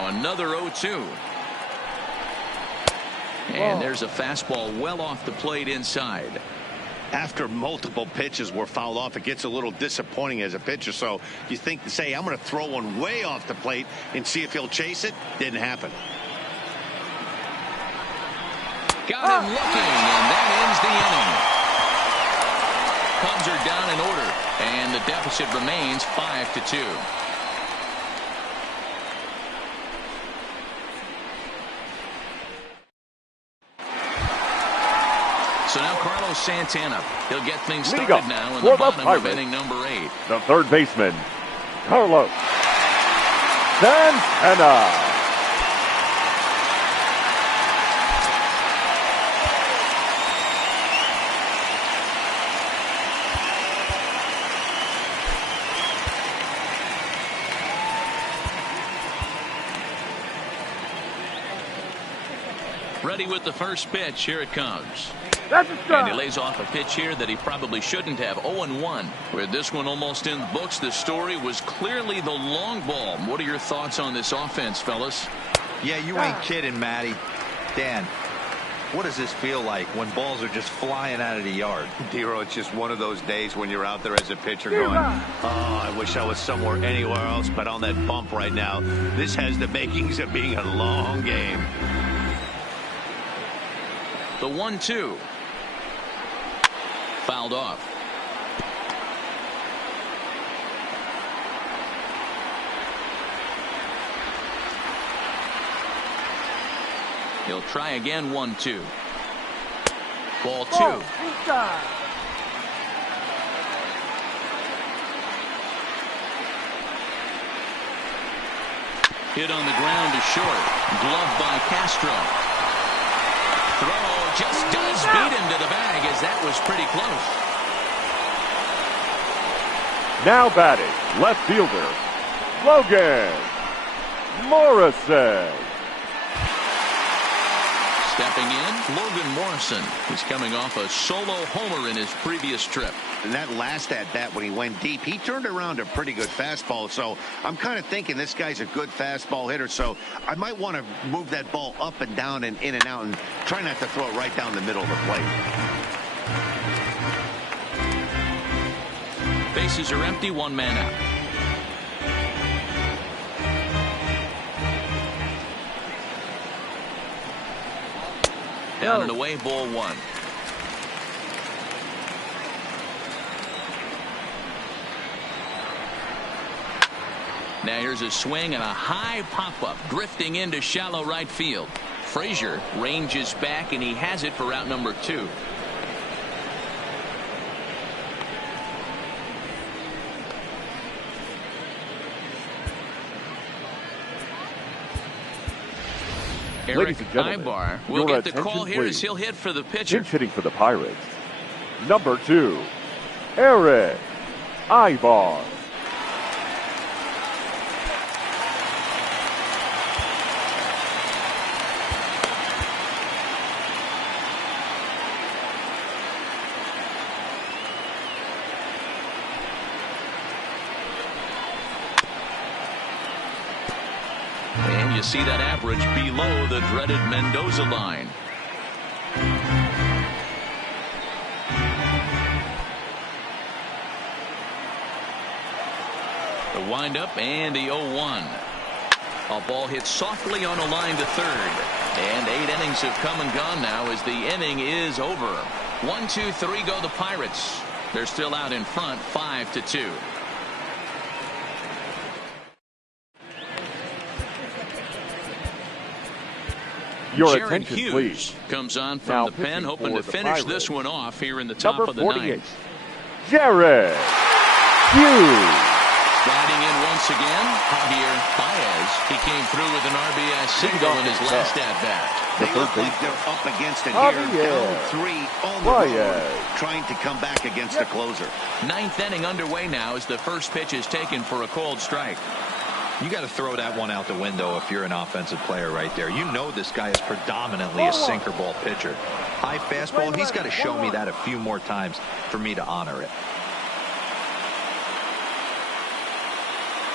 Another 0-2. And there's a fastball well off the plate inside. After multiple pitches were fouled off, it gets a little disappointing as a pitcher. So you think to say, I'm going to throw one way off the plate and see if he'll chase it. Didn't happen. Got him looking, and that ends the inning. Cubs are down in order, and the deficit remains 5-2. So now Carlos Santana. He'll get things started now in the bottom of inning number 8. The third baseman, Carlos Santana. Ready with the first pitch. Here it comes. And he lays off a pitch here that he probably shouldn't have. 0-1. With this one almost in the books, the story was clearly the long ball. What are your thoughts on this offense, fellas? Yeah, you ain't kidding, Matty. Dan, what does this feel like when balls are just flying out of the yard? Dero, it's just one of those days when you're out there as a pitcher going, oh, I wish I was somewhere anywhere else but on that bump right now. This has the makings of being a long game. The 1-2. Fouled off. He'll try again. 1-2. Ball 2. Hit on the ground to short. Gloved by Castro. Throw just does beat him to the bag as that was pretty close. Now batting, left fielder, Logan Morrison. Stepping in, Logan Morrison. He's coming off a solo homer in his previous trip. And that last at-bat when he went deep, he turned around a pretty good fastball. So I'm kind of thinking this guy's a good fastball hitter. So I might want to move that ball up and down and in and out and try not to throw it right down the middle of the plate. Bases are empty, 1 man out. Down and away, ball 1. Now here's a swing and a high pop-up drifting into shallow right field. Frazier ranges back, and he has it for out number 2. Ladies and gentlemen, Ibar will get the call here as he'll hit for the pitcher. Pinch hitting for the Pirates, number 2, Eric Ibar. And you see that average below the dreaded Mendoza line. The windup and the 0-1. A ball hit softly on a line to third. And 8 innings have come and gone now as the inning is over. 1, 2, 3 go the Pirates. They're still out in front 5-2. Your Jared attention, Hughes please. comes on from Now the pen, hoping to for the finish Pirates, this one off here in the top number of the 48, ninth. Jared Hughes. Sliding in once again, Javier Baez. He came through with an RBI single in his last at-bat. They look like they're up against it here, down 3 on the road, trying to come back against the closer. 9th inning underway now as the first pitch is taken for a called strike. You got to throw that one out the window if you're an offensive player right there. You know this guy is predominantly a sinker ball pitcher. High fastball, he's got to show me that a few more times for me to honor it.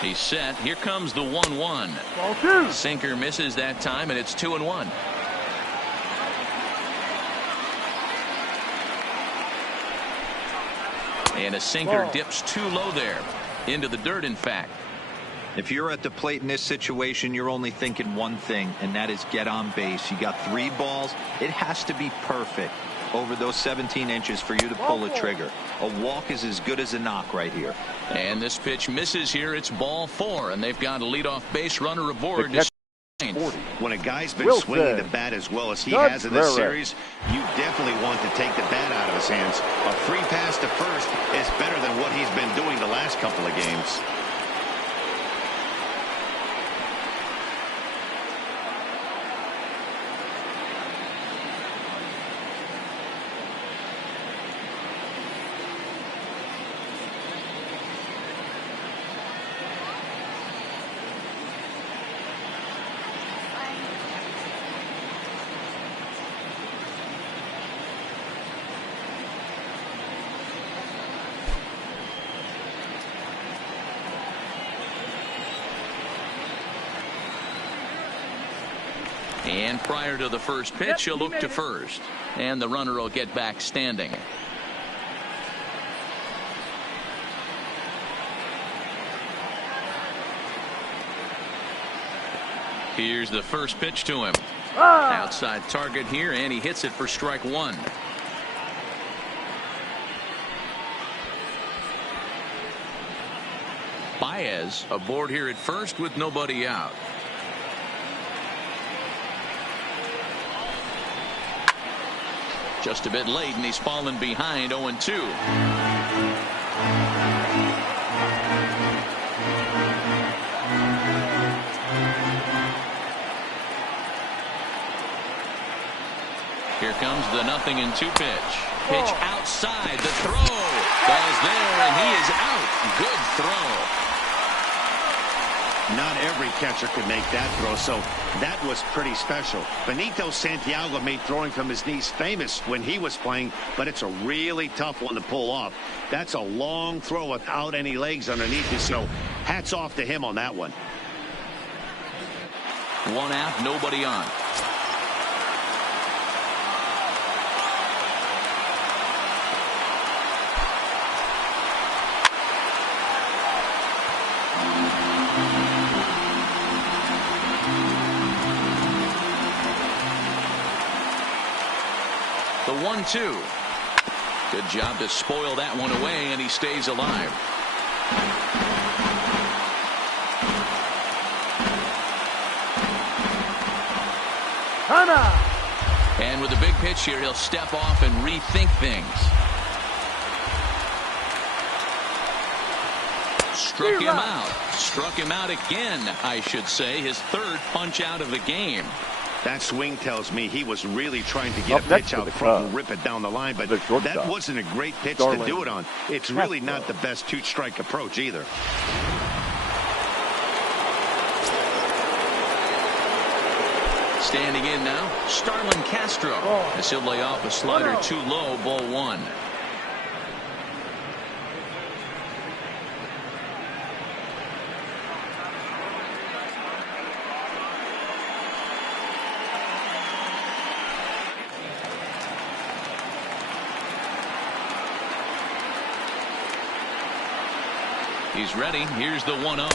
He's set. Here comes the 1-1. Sinker misses that time, and it's 2-1. And a sinker dips too low there. Into the dirt, in fact. If you're at the plate in this situation, you're only thinking one thing, and that is get on base. You got 3 balls. It has to be perfect over those 17 inches for you to pull the trigger. A walk is as good as a knock right here. And this pitch misses here. It's ball 4, and they've got a leadoff base runner aboard. When a guy's been swinging the bat as well as he has in this series, you definitely want to take the bat out of his hands. A free pass to first is better than what he's been doing the last couple of games. And prior to the first pitch, he'll look to first. And the runner will get back standing. Here's the first pitch to him. Outside target here, and he hits it for strike 1. Baez aboard here at first with nobody out. Just a bit late, and he's fallen behind 0-2. Here comes the 0-2 pitch. Pitch outside. The throw. Ball's there, and he is out. Good throw. Not every catcher can make that throw, so that was pretty special. Benito Santiago made throwing from his knees famous when he was playing, but it's a really tough one to pull off. That's a long throw without any legs underneath you, so hats off to him on that one. 1 out, nobody on. The 1-2. Good job to spoil that one away, and he stays alive. Timeout. And with a big pitch here, he'll step off and rethink things. Struck him out. Struck him out again, I should say. His third punch out of the game. That swing tells me he was really trying to get a pitch out front and rip it down the line, but that wasn't a great pitch to do it on. It's really not the best two-strike approach either. Standing in now, Starlin Castro. As he'll lay off a slider too low, ball one. He's ready. Here's the 1-0.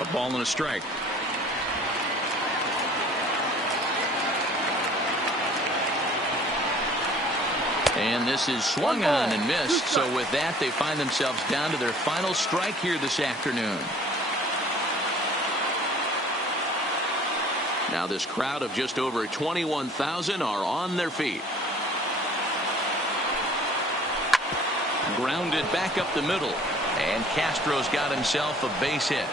A ball and a strike. And this is swung on and missed. So with that, they find themselves down to their final strike here this afternoon. Now this crowd of just over 21,000 are on their feet. Grounded back up the middle. And Castro's got himself a base hit.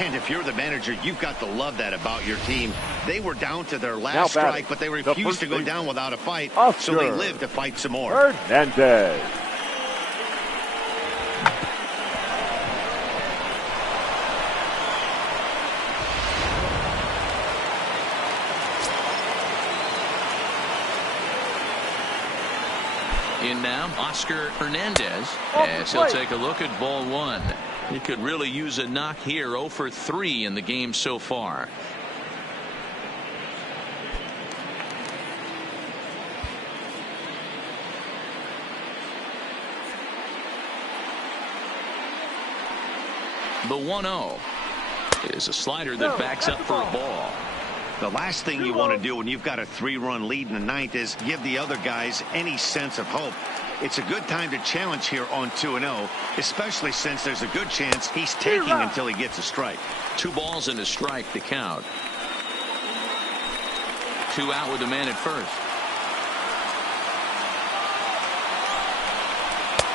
And if you're the manager, you've got to love that about your team. They were down to their last strike, but they refused to go down without a fight, so they lived to fight some more. Hernandez. In now, Oscar Hernandez, as he'll take a look at ball one. He could really use a knock here. 0 for 3 in the game so far. The 1-0 is a slider that backs up for a ball. The last thing you want to do when you've got a 3-run lead in the ninth is give the other guys any sense of hope. It's a good time to challenge here on 2-0, especially since there's a good chance he's taking until he gets a strike. 2 balls and a strike to count. 2 out with a man at first.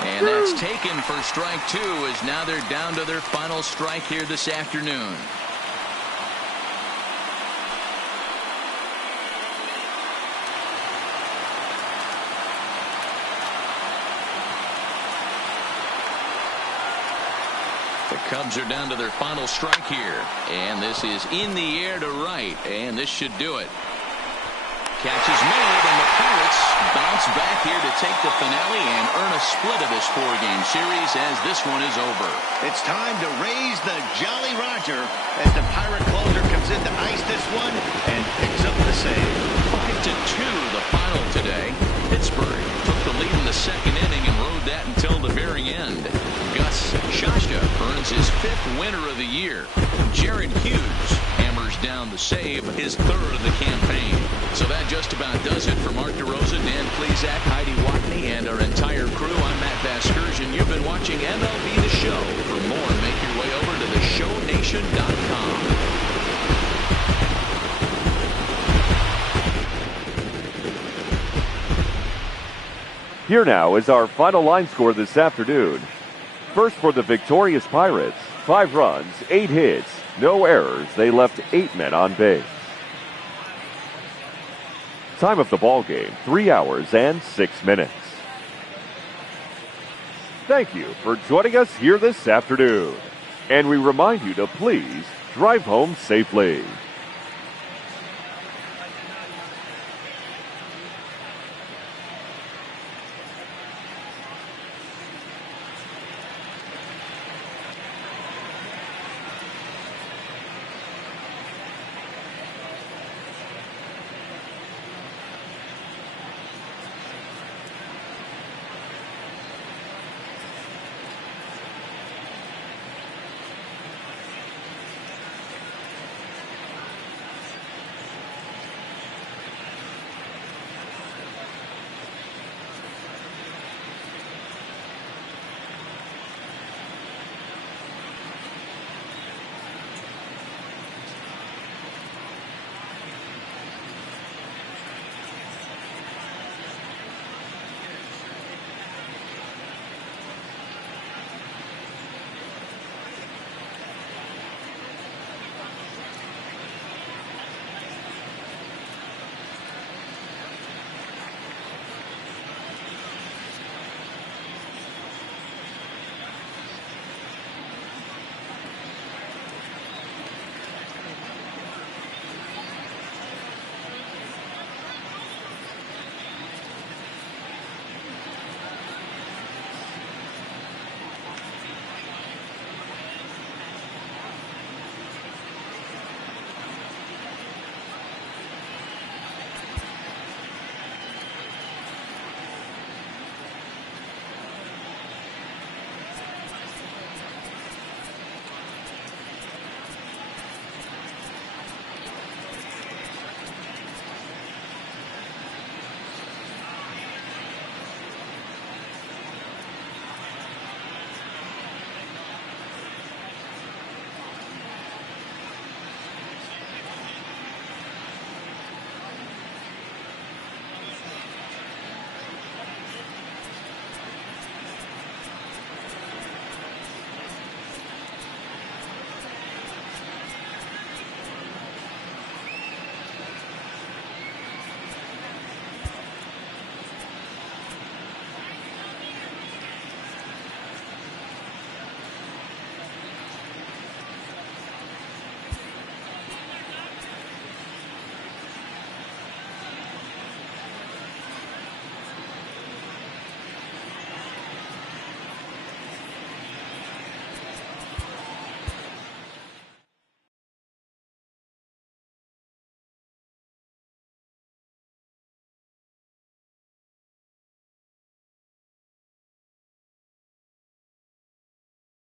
And that's taken for strike 2, as now they're down to their final strike here this afternoon. The Cubs are down to their final strike here. And this is in the air to right. And this should do it. Catch is made, and the Pirates bounce back here to take the finale and earn a split of this 4-game series as this one is over. It's time to raise the Jolly Roger as the Pirate closer comes in to ice this one and picks up the save. 5-2 the final today. Pittsburgh took the lead in the second inning and rode that until the very end. Gus Shasha earns his 5th winner of the year. Jared Hughes hammers down the save, his 3rd of the campaign. So that just about does it for Mark DeRosa, Dan Plesac, Heidi Watney, and our entire crew. I'm Matt Vasgersian. You've been watching MLB The Show. For more, make your way over to theshownation.com. Here now is our final line score this afternoon. First for the victorious Pirates, 5 runs, 8 hits, no errors. They left 8 men on base. Time of the ball game, 3 hours and 6 minutes. Thank you for joining us here this afternoon. And we remind you to please drive home safely.